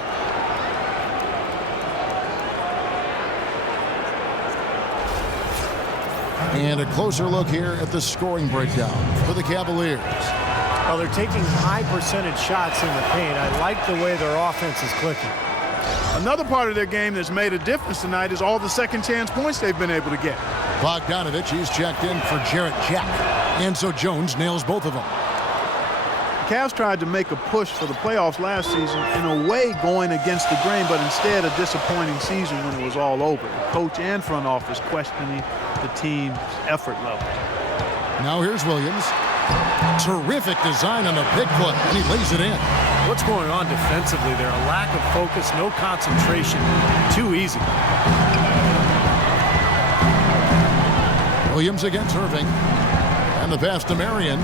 And a closer look here at the scoring breakdown for the Cavaliers. Well, they're taking high percentage shots in the paint. I like the way their offense is clicking. Another part of their game that's made a difference tonight is all the second chance points they've been able to get. Bogdanovich, he's checked in for Jarrett Jack. And so Jones nails both of them. The Cavs tried to make a push for the playoffs last season, in a way going against the grain, but instead a disappointing season when it was all over. Coach and front office questioning the team's effort level. Now here's Williams. Terrific design on the pick foot, and he lays it in. What's going on defensively there? A lack of focus, no concentration. Too easy. Williams against Irving. And the pass to Marion.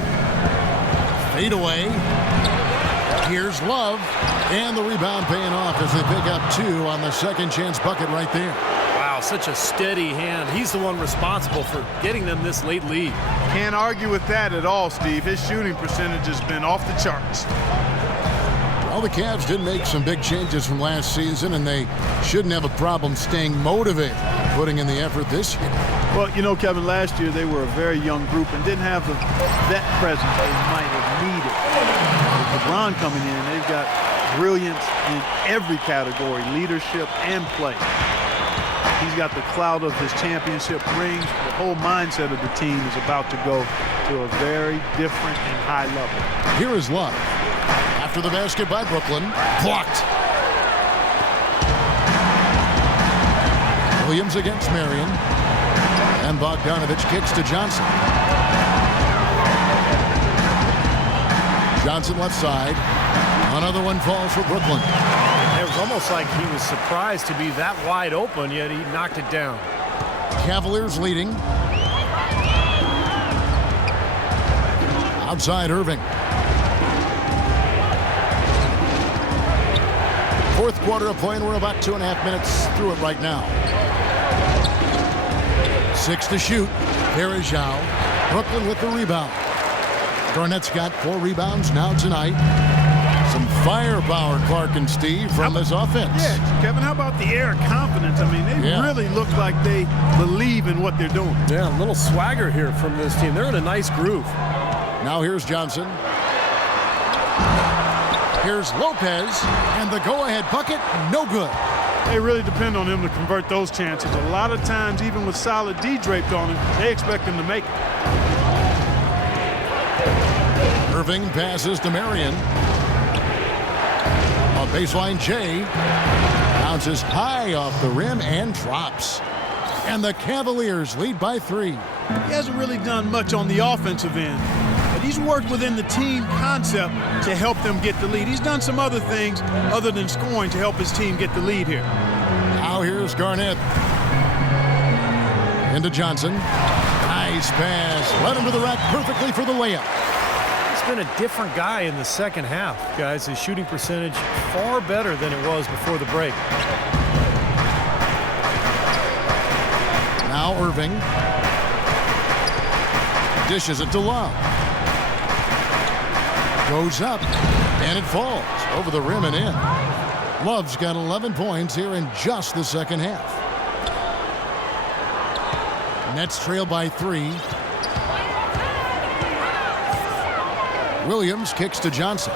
Fade away. Here's Love. And the rebound paying off as they pick up 2 on the second chance bucket right there. Wow, such a steady hand. He's the one responsible for getting them this late lead. Can't argue with that at all, Steve. His shooting percentage has been off the charts. Well, the Cavs did make some big changes from last season, and they shouldn't have a problem staying motivated, putting in the effort this year. Well, you know, Kevin, last year they were a very young group and didn't have the vet presence they might have needed. With LeBron coming in, they've got brilliance in every category, leadership and play. He's got the clout of his championship rings. The whole mindset of the team is about to go to a very different and high level. Here is Love. After the basket by Brooklyn. Blocked. Williams against Marion. And Bogdanovich kicks to Johnson. Johnson left side. Another one falls for Brooklyn. It was almost like he was surprised to be that wide open, yet he knocked it down. Cavaliers leading. Outside Irving. Fourth quarter of play, and we're about 2.5 minutes through it right now. 6 to shoot. There is Zhao. Brooklyn with the rebound. Garnett's got 4 rebounds now tonight. Some firepower, Clark and Steve, from this offense. Yeah, Kevin, how about the air of confidence? I mean, they really look like they believe in what they're doing. Yeah, a little swagger here from this team. They're in a nice groove. Now here's Johnson. Here's Lopez, and the go-ahead bucket, no good. They really depend on him to convert those chances. A lot of times, even with solid D draped on him, they expect him to make it. Irving passes to Marion. A baseline J. Bounces high off the rim and drops. And the Cavaliers lead by 3. He hasn't really done much on the offensive end, but he's worked within the team concept to help them get the lead. He's done some other things other than scoring to help his team get the lead here. Now here's Garnett. Into Johnson. Nice pass. Led him to the rack perfectly for the layup. He's been a different guy in the second half, guys. His shooting percentage far better than it was before the break. Now Irving. Dishes it to Love. Goes up, and it falls over the rim and in. Love's got 11 points here in just the second half. Nets trail by 3. Williams kicks to Johnson.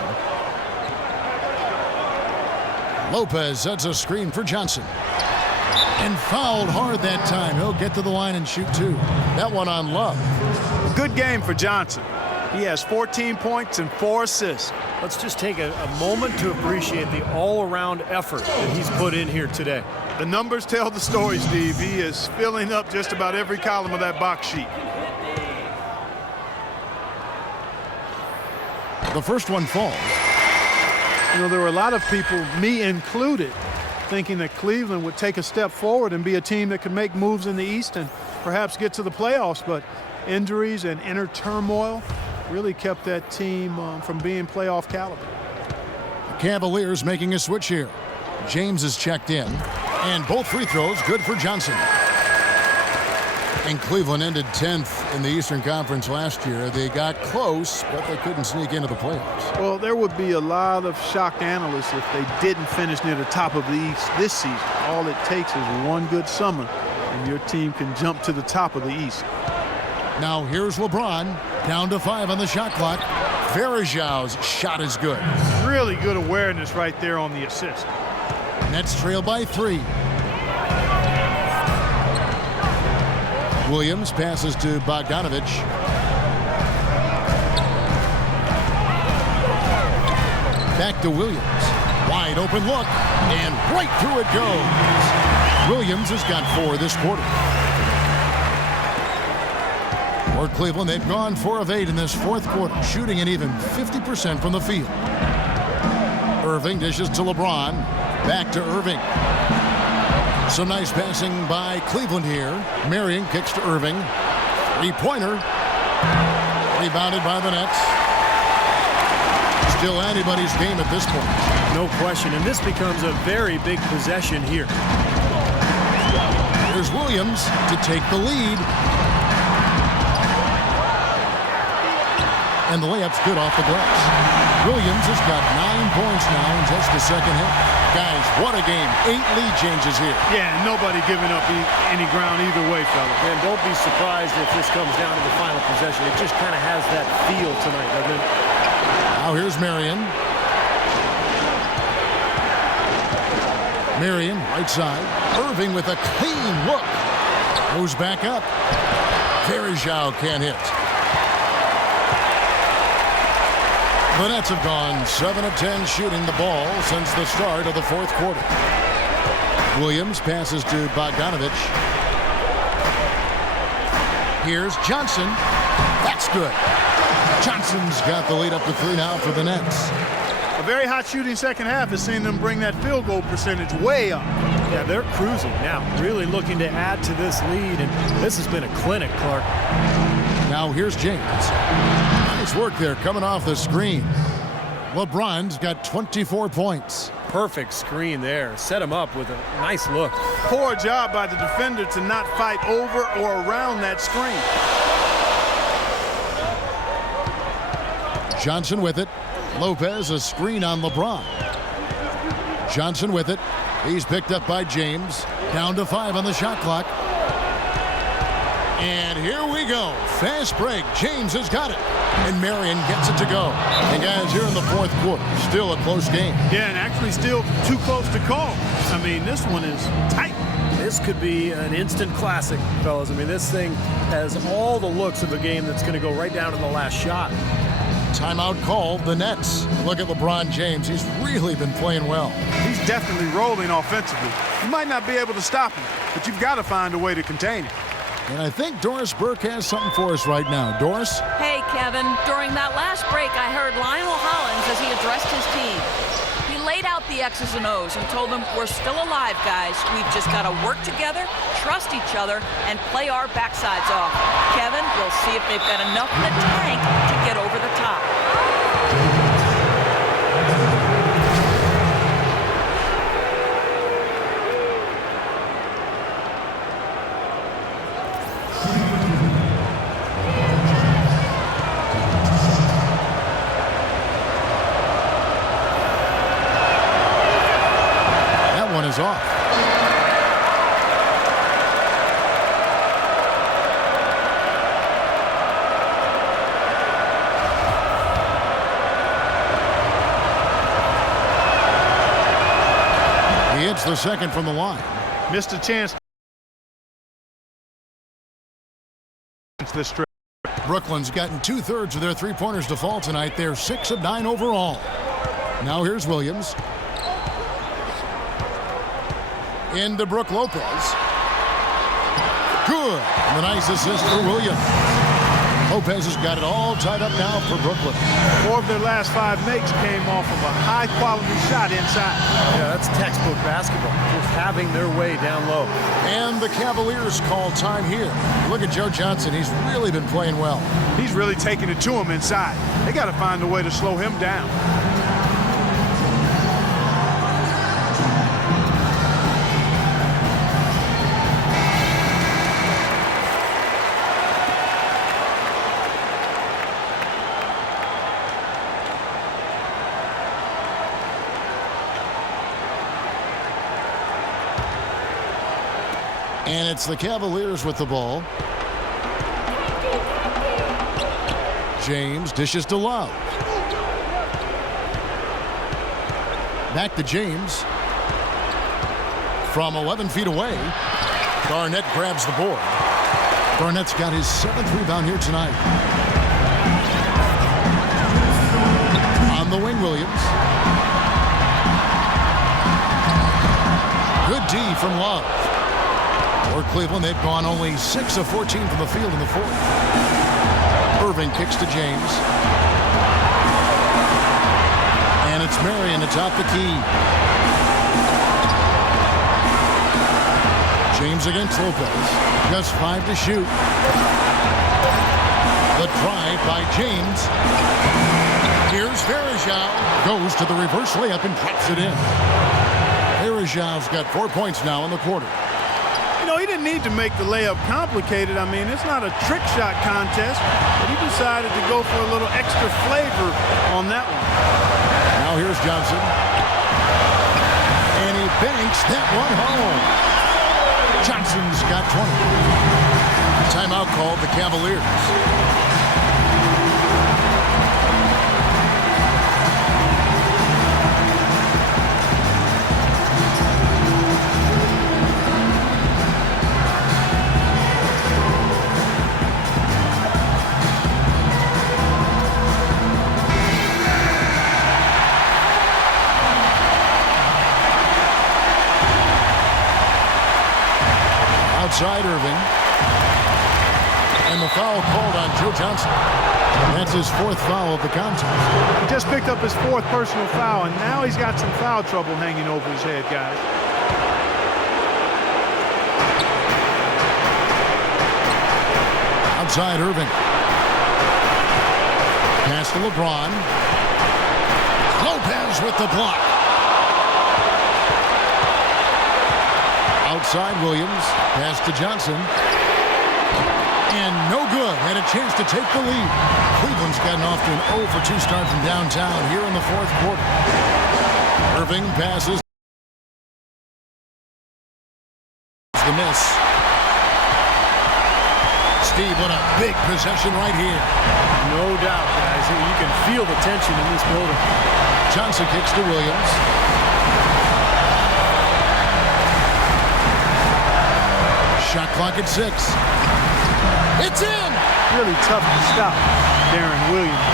Lopez sets a screen for Johnson. And fouled hard that time. He'll get to the line and shoot 2. That one on Love. Good game for Johnson. He has 14 points and 4 assists. Let's just take a moment to appreciate the all-around effort that he's put in here today. The numbers tell the story, Steve. He is filling up just about every column of that box sheet. The first one falls. You know, there were a lot of people, me included, thinking that Cleveland would take a step forward and be a team that could make moves in the East and perhaps get to the playoffs, but injuries and inner turmoil really kept that team from being playoff caliber. The Cavaliers making a switch here. James is checked in, and both free throws good for Johnson. And Cleveland ended 10th in the Eastern Conference last year. They got close, but they couldn't sneak into the playoffs. Well, there would be a lot of shocked analysts if they didn't finish near the top of the East this season. All it takes is one good summer, and your team can jump to the top of the East. Now here's LeBron, down to 5 on the shot clock. Varejão's shot is good. Really good awareness right there on the assist. Nets trail by 3. Williams passes to Bogdanovich. Back to Williams. Wide open look, and right through it goes. Williams has got 4 this quarter. For Cleveland, they've gone 4 of 8 in this fourth quarter, shooting an even 50% from the field. Irving dishes to LeBron. Back to Irving. Some nice passing by Cleveland here. Marion kicks to Irving. 3-pointer. Rebounded by the Nets. Still anybody's game at this point. No question, and this becomes a very big possession here. Here's Williams to take the lead. And the layup's good off the glass. Williams has got 9 points now in just the second half. Guys, what a game. 8 lead changes here. Yeah, nobody giving up any ground either way, fellas. And don't be surprised if this comes down to the final possession. It just kind of has that feel tonight, doesn't it? Now here's Marion. Marion, right side. Irving with a clean look. Goes back up. Verjao can't hit. The Nets have gone 7 of 10 shooting the ball since the start of the fourth quarter. Williams passes to Bogdanovich. Here's Johnson. That's good. Johnson's got the lead up to 3 now for the Nets. A very hot shooting second half has seen them bring that field goal percentage way up. Yeah, they're cruising now, really looking to add to this lead, and this has been a clinic, Clark. Now here's James. Nice work there coming off the screen. LeBron's got 24 points. Perfect screen there. Set him up with a nice look. Poor job by the defender to not fight over or around that screen. Johnson with it. Lopez a screen on LeBron. Johnson with it. He's picked up by James. Down to 5 on the shot clock. And here we go. Fast break. James has got it. And Marion gets it to go. And guys, here in the fourth quarter, still a close game. Yeah, and actually still too close to call. I mean, this one is tight. This could be an instant classic, fellas. I mean, this thing has all the looks of a game that's going to go right down to the last shot. Timeout called, the Nets. Look at LeBron James. He's really been playing well. He's definitely rolling offensively. You might not be able to stop him, but you've got to find a way to contain him. And I think Doris Burke has something for us right now. Doris? Hey, Kevin. During that last break, I heard Lionel Hollins as he addressed his team. He laid out the X's and O's and told them, we're still alive, guys. We've just got to work together, trust each other, and play our backsides off. Kevin, we'll see if they've got enough in the tank to get over the top. Is off. He hits the second from the line. Missed a chance. This trip. Brooklyn's gotten 2/3 of their three-pointers to fall tonight. They're 6 of 9 overall. Now here's Williams. Into Brook Lopez. Good. And the nice assist for Williams. Lopez has got it all tied up now for Brooklyn. 4 of their last 5 makes came off of a high-quality shot inside. Yeah, that's textbook basketball. Just having their way down low. And the Cavaliers call time here. Look at Joe Johnson. He's really been playing well. He's really taking it to him inside. They got to find a way to slow him down. And it's the Cavaliers with the ball. James dishes to Love. Back to James. From 11 feet away, Garnett grabs the board. Garnett's got his 7th rebound here tonight. On the wing, Williams. Good D from Love. For Cleveland, they've gone only 6 of 14 from the field in the fourth. Irving kicks to James. And it's Marion atop the key. James against Lopez. Just 5 to shoot. The drive by James. Here's Verjao. Goes to the reverse layup and drops it in. Verjao's got 4 points now in the quarter. You know, he didn't need to make the layup complicated. I mean, it's not a trick shot contest, but he decided to go for a little extra flavor on that one. Now here's Johnson. And he banks that one home. Johnson's got 20. Timeout called the Cavaliers. Outside Irving. And the foul called on Joe Johnson. That's his 4th foul of the contest. He just picked up his 4th personal foul, and now he's got some foul trouble hanging over his head, guys. Outside Irving. Pass to LeBron. Lopez with the block. Outside Williams. Pass to Johnson. And no good. Had a chance to take the lead. Cleveland's gotten off to an 0 for 2 start from downtown here in the 4th quarter. Irving passes. The miss. Steve, what a big possession right here. No doubt, guys. You can feel the tension in this building. Johnson kicks to Williams. Shot clock at 6. It's in! Really tough to stop Darren Williams.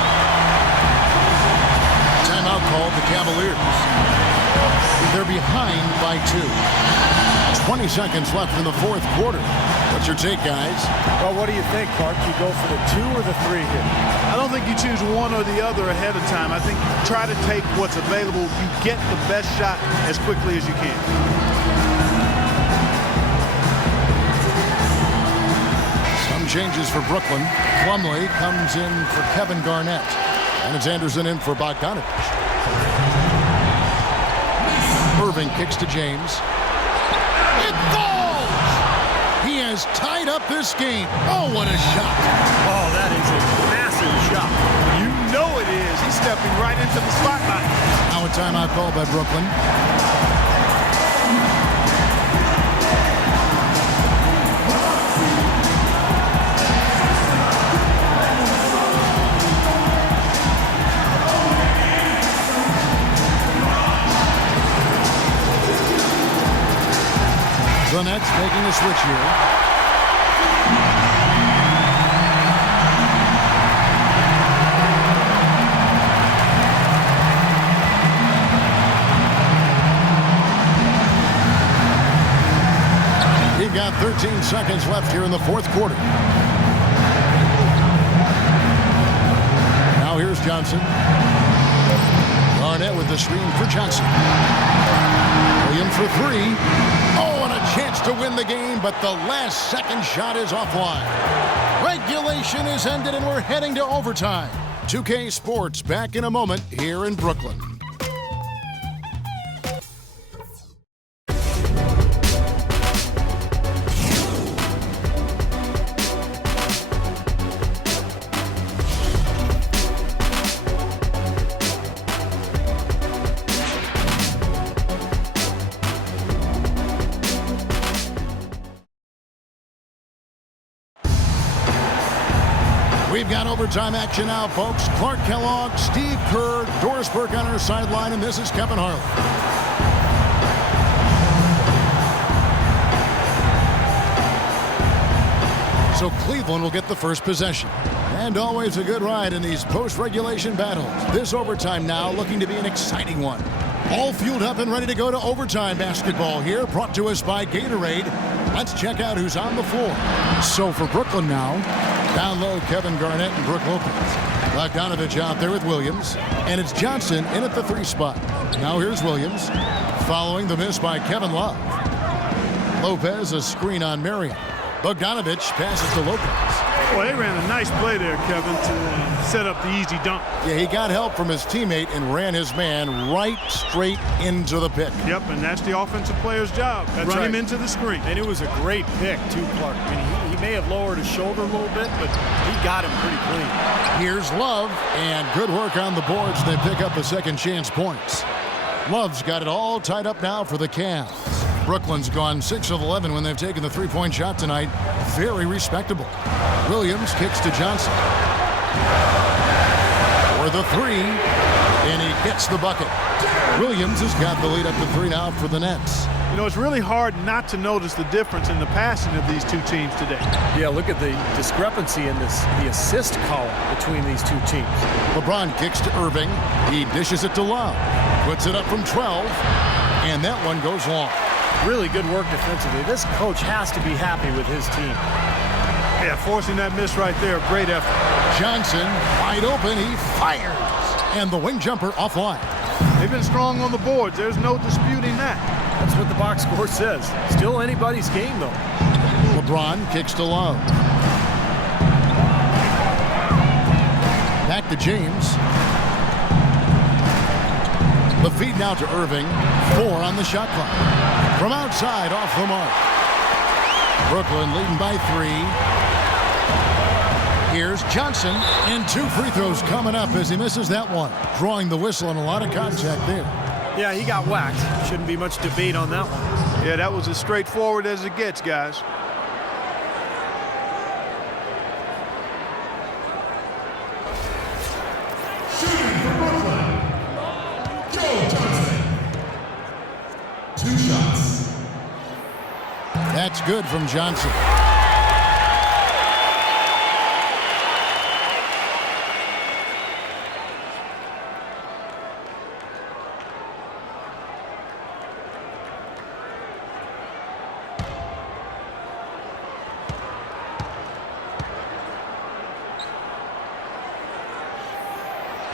Timeout called the Cavaliers. They're behind by 2. 20 seconds left in the 4th quarter. What's your take, guys? Well, what do you think, Clark? You go for the 2 or the 3 here? I don't think you choose one or the other ahead of time. I think you try to take what's available. You get the best shot as quickly as you can. Changes for Brooklyn. Plumlee comes in for Kevin Garnett. And it's Anderson in for Bogdanovich. Irving kicks to James. It falls! He has tied up this game. Oh, what a shot. Oh, that is a massive shot. You know it is. He's stepping right into the spotlight. Now a timeout called by Brooklyn. The Nets making a switch here. We've got 13 seconds left here in the 4th quarter. Now here's Johnson. Garnett with the screen for Johnson. Williams for 3. Oh, and a chance to win the game, but the last second shot is offline. Regulation is ended, and we're heading to overtime. 2K Sports back in a moment here in Brooklyn. We've got overtime action now, folks. Clark Kellogg, Steve Kerr, Doris Burke on our sideline, and this is Kevin Harlan. So Cleveland will get the first possession. And always a good ride in these post-regulation battles. This overtime now looking to be an exciting one. All fueled up and ready to go to overtime basketball here, brought to us by Gatorade. Let's check out who's on the floor. So for Brooklyn now, down low, Kevin Garnett and Brook Lopez. Bogdanovich out there with Williams. And it's Johnson in at the 3 spot. Now here's Williams, following the miss by Kevin Love. Lopez, a screen on Marion. Bogdanovich passes to Lopez. Well, they ran a nice play there, Kevin, to set up the easy dunk. Yeah, he got help from his teammate and ran his man right straight into the pick. Yep, and that's the offensive player's job. Run him into the screen. And it was a great pick, too, Clark. I mean, he may have lowered his shoulder a little bit, but he got him pretty clean. Here's Love, and good work on the boards. They pick up a second chance points. Love's got it all tied up now for the Cavs. Brooklyn's gone 6 of 11 when they've taken the three-point shot tonight. Very respectable. Williams kicks to Johnson. For the three, and he gets the bucket. Williams has got the lead up to 3 now for the Nets. You know, it's really hard not to notice the difference in the passing of these two teams today. Yeah, look at the discrepancy in the assist column between these two teams. LeBron kicks to Irving. He dishes it to Love. Puts it up from 12, and that one goes long. Really good work defensively. This coach has to be happy with his team. Yeah, forcing that miss right there. Great effort. Johnson, wide open. He fires. And the wing jumper offline. They've been strong on the boards. There's no disputing that. That's what the box score says. Still anybody's game, though. LeBron kicks to Love. Back to James. The feed now to Irving. 4 on the shot clock. From outside, off the mark. Brooklyn leading by 3. Here's Johnson, and 2 free throws coming up as he misses that one. Drawing the whistle and a lot of contact there. Yeah, he got whacked. Shouldn't be much debate on that one. Yeah, that was as straightforward as it gets, guys. Shooting for Brooklyn, Joe Johnson. 2 shots. That's good from Johnson.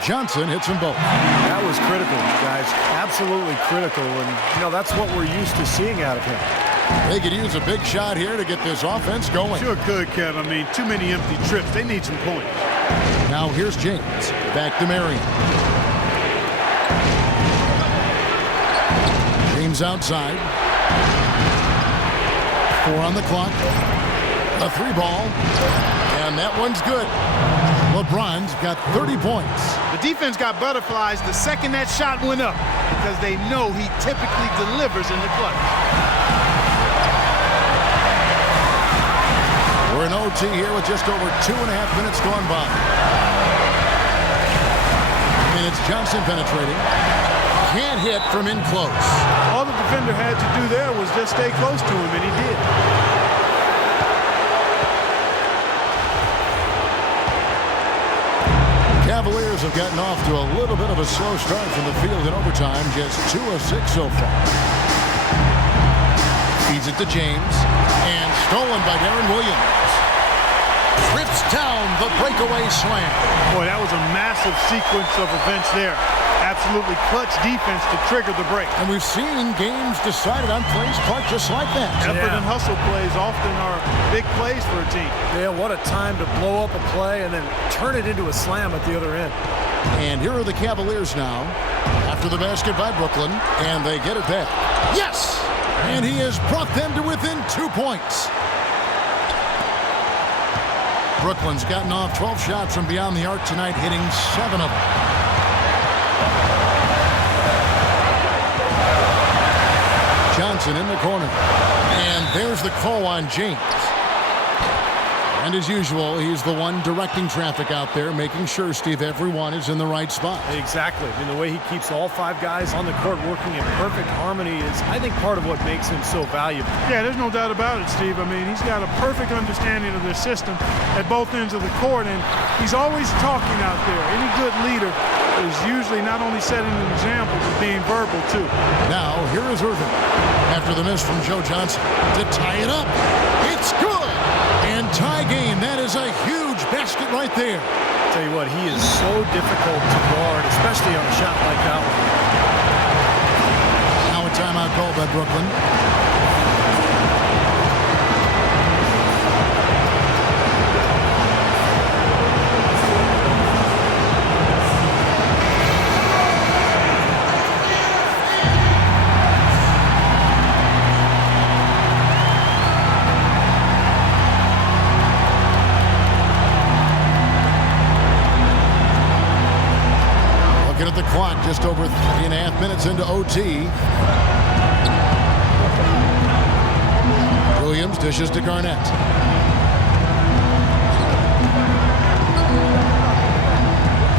Johnson hits them both. That was critical, guys. Absolutely critical. And, you know, that's what we're used to seeing out of him. They could use a big shot here to get this offense going. Sure could, Kev. I mean, too many empty trips. They need some points. Now here's James. Back to Marion. James outside. 4 on the clock. A 3 ball. And that one's good. LeBron's got 30 points. The defense got butterflies the second that shot went up because they know he typically delivers in the clutch. We're in OT here with just over 2.5 minutes gone by. And it's Johnson penetrating. Can't hit from in close. All the defender had to do there was just stay close to him, and he did. Cavaliers have gotten off to a little bit of a slow start from the field in overtime. Just 2 of 6 so far. Feeds it to James. And stolen by Darren Williams. Rips down the breakaway slam. Boy, that was a massive sequence of events there. Absolutely clutch defense to trigger the break. And we've seen games decided on plays, Clark, just like that. Effort and hustle plays often are big plays for a team. Yeah, what a time to blow up a play and then turn it into a slam at the other end. And here are the Cavaliers now after the basket by Brooklyn, and they get it back. Yes! And he has brought them to within 2 points. Brooklyn's gotten off 12 shots from beyond the arc tonight, hitting 7 of them. Johnson in the corner. And there's the call on James. And as usual, he's the one directing traffic out there, making sure, Steve, everyone is in the right spot. Exactly. I mean, the way he keeps all 5 guys on the court working in perfect harmony is, I think, part of what makes him so valuable. Yeah, there's no doubt about it, Steve. I mean, he's got a perfect understanding of their system at both ends of the court, and he's always talking out there. Any good leader is usually not only setting an example, but being verbal, too. Now, here is Irving. After the miss from Joe Johnson to tie it up. It's good. And tie game. That is a huge basket right there. I'll tell you what, he is so difficult to guard, especially on a shot like that one. Now a timeout called by Brooklyn. Looking at the clock, just over 3.5 minutes into OT. Williams dishes to Garnett.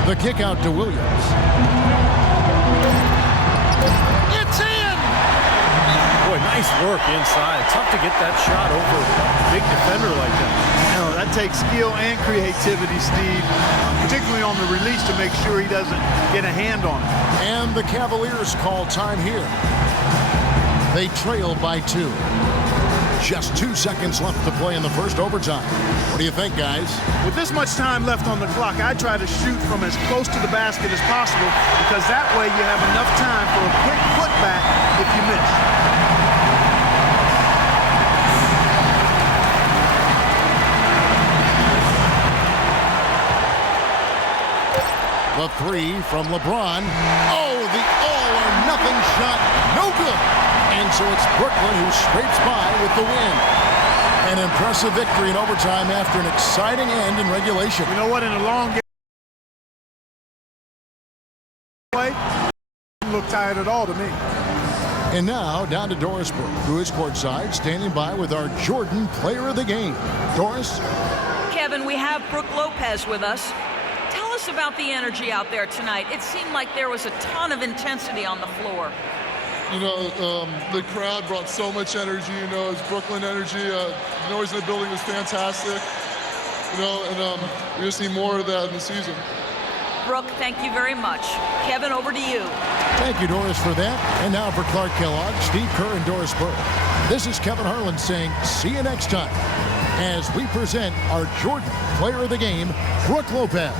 The kick out to Williams. It's in! Boy, nice work inside. Tough to get that shot over a big defender like that. No, that takes skill and creativity, Steve, particularly on the release to make sure he doesn't get a hand on it. And the Cavaliers call time here. They trail by 2. Just 2 seconds left to play in the first overtime. What do you think, guys? With this much time left on the clock, I try to shoot from as close to the basket as possible because that way you have enough time for a quick putback if you miss. The 3 from LeBron. Oh, the all-or-nothing shot. No good. And so it's Brooklyn who scrapes by with the win. An impressive victory in overtime after an exciting end in regulation. You know what? In a long game, didn't look tired at all to me. And now down to Doris Burke, who is courtside, standing by with our Jordan Player of the Game. Doris? Kevin, we have Brooke Lopez with us. Tell us about the energy out there tonight. It seemed like there was a ton of intensity on the floor. You know, the crowd brought so much energy, you know, it's Brooklyn energy. The noise in the building was fantastic, you know, and we just need more of that in the season. Brooke, thank you very much. Kevin, over to you. Thank you, Doris, for that. And now for Clark Kellogg, Steve Kerr, and Doris Burke. This is Kevin Harlan saying see you next time as we present our Jordan Player of the Game, Brooke Lopez.